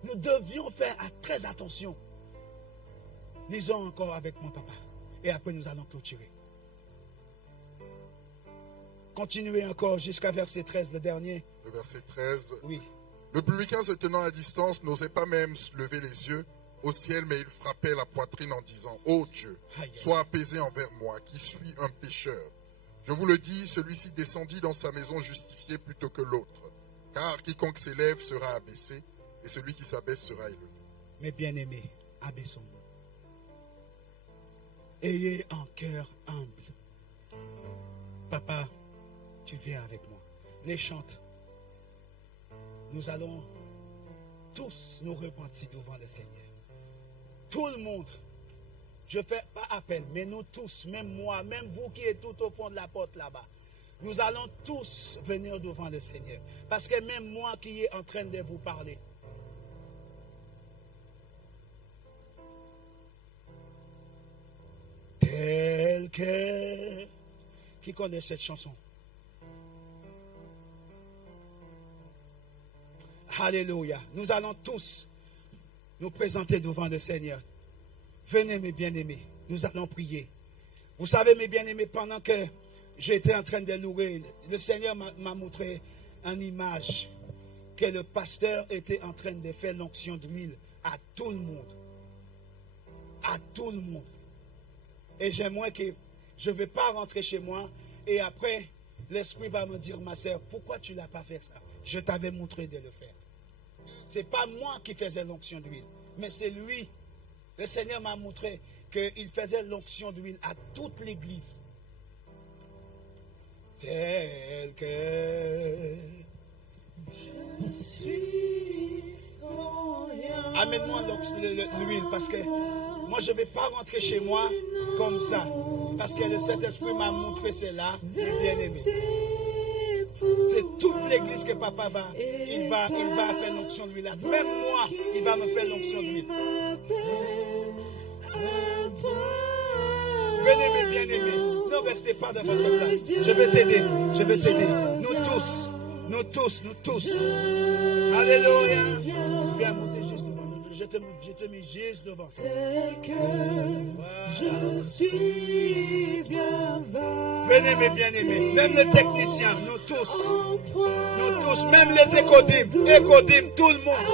Nous devions faire très attention. Lisons encore avec mon papa. Et après nous allons clôturer. Continuez encore jusqu'à verset 13, le dernier. Le verset 13. Oui. Le publicain se tenant à distance n'osait pas même lever les yeux au ciel, mais il frappait la poitrine en disant, « Ô Dieu, sois apaisé envers moi, qui suis un pécheur. Je vous le dis, celui-ci descendit dans sa maison justifié plutôt que l'autre. Car quiconque s'élève sera abaissé, et celui qui s'abaisse sera élevé. » Mes bien-aimés, abaissons-nous. Ayez un cœur humble. Papa, tu viens avec moi. Les chantes. Nous allons tous nous repentir devant le Seigneur. Tout le monde. Je ne fais pas appel, mais nous tous, même moi, même vous qui êtes tout au fond de la porte là-bas, nous allons tous venir devant le Seigneur. Parce que même moi qui est en train de vous parler, tel que... Qui connaît cette chanson? Alléluia. Nous allons tous nous présenter devant le Seigneur. Venez mes bien-aimés, nous allons prier. Vous savez mes bien-aimés, pendant que j'étais en train de louer, le Seigneur m'a montré une image que le pasteur était en train de faire l'onction d'huile à tout le monde. À tout le monde. Et j'aimerais que je ne vais pas rentrer chez moi et après l'Esprit va me dire, ma sœur, pourquoi tu ne l'as pas fait ça? Je t'avais montré de le faire. Ce n'est pas moi qui faisais l'onction d'huile, mais c'est lui. Le Seigneur m'a montré qu'il faisait l'onction d'huile à toute l'église. Tel que je suis sans rien. Amène-moi l'huile parce que moi je ne vais pas rentrer chez moi comme ça. Parce que le Saint-Esprit m'a montré cela, mes bien-aimés. C'est toute l'église que papa va. Il va faire l'onction d'huile. Même moi, il va me faire l'onction d'huile. Venez mes bien-aimés. Ne restez pas dans votre place. Je vais t'aider. Nous tous. Alléluia. Viens monter juste devant nous. Je te mets juste devant. Je suis bien. Venez mes bien-aimés. Même les techniciens, nous tous, même les écodymes, tout le monde.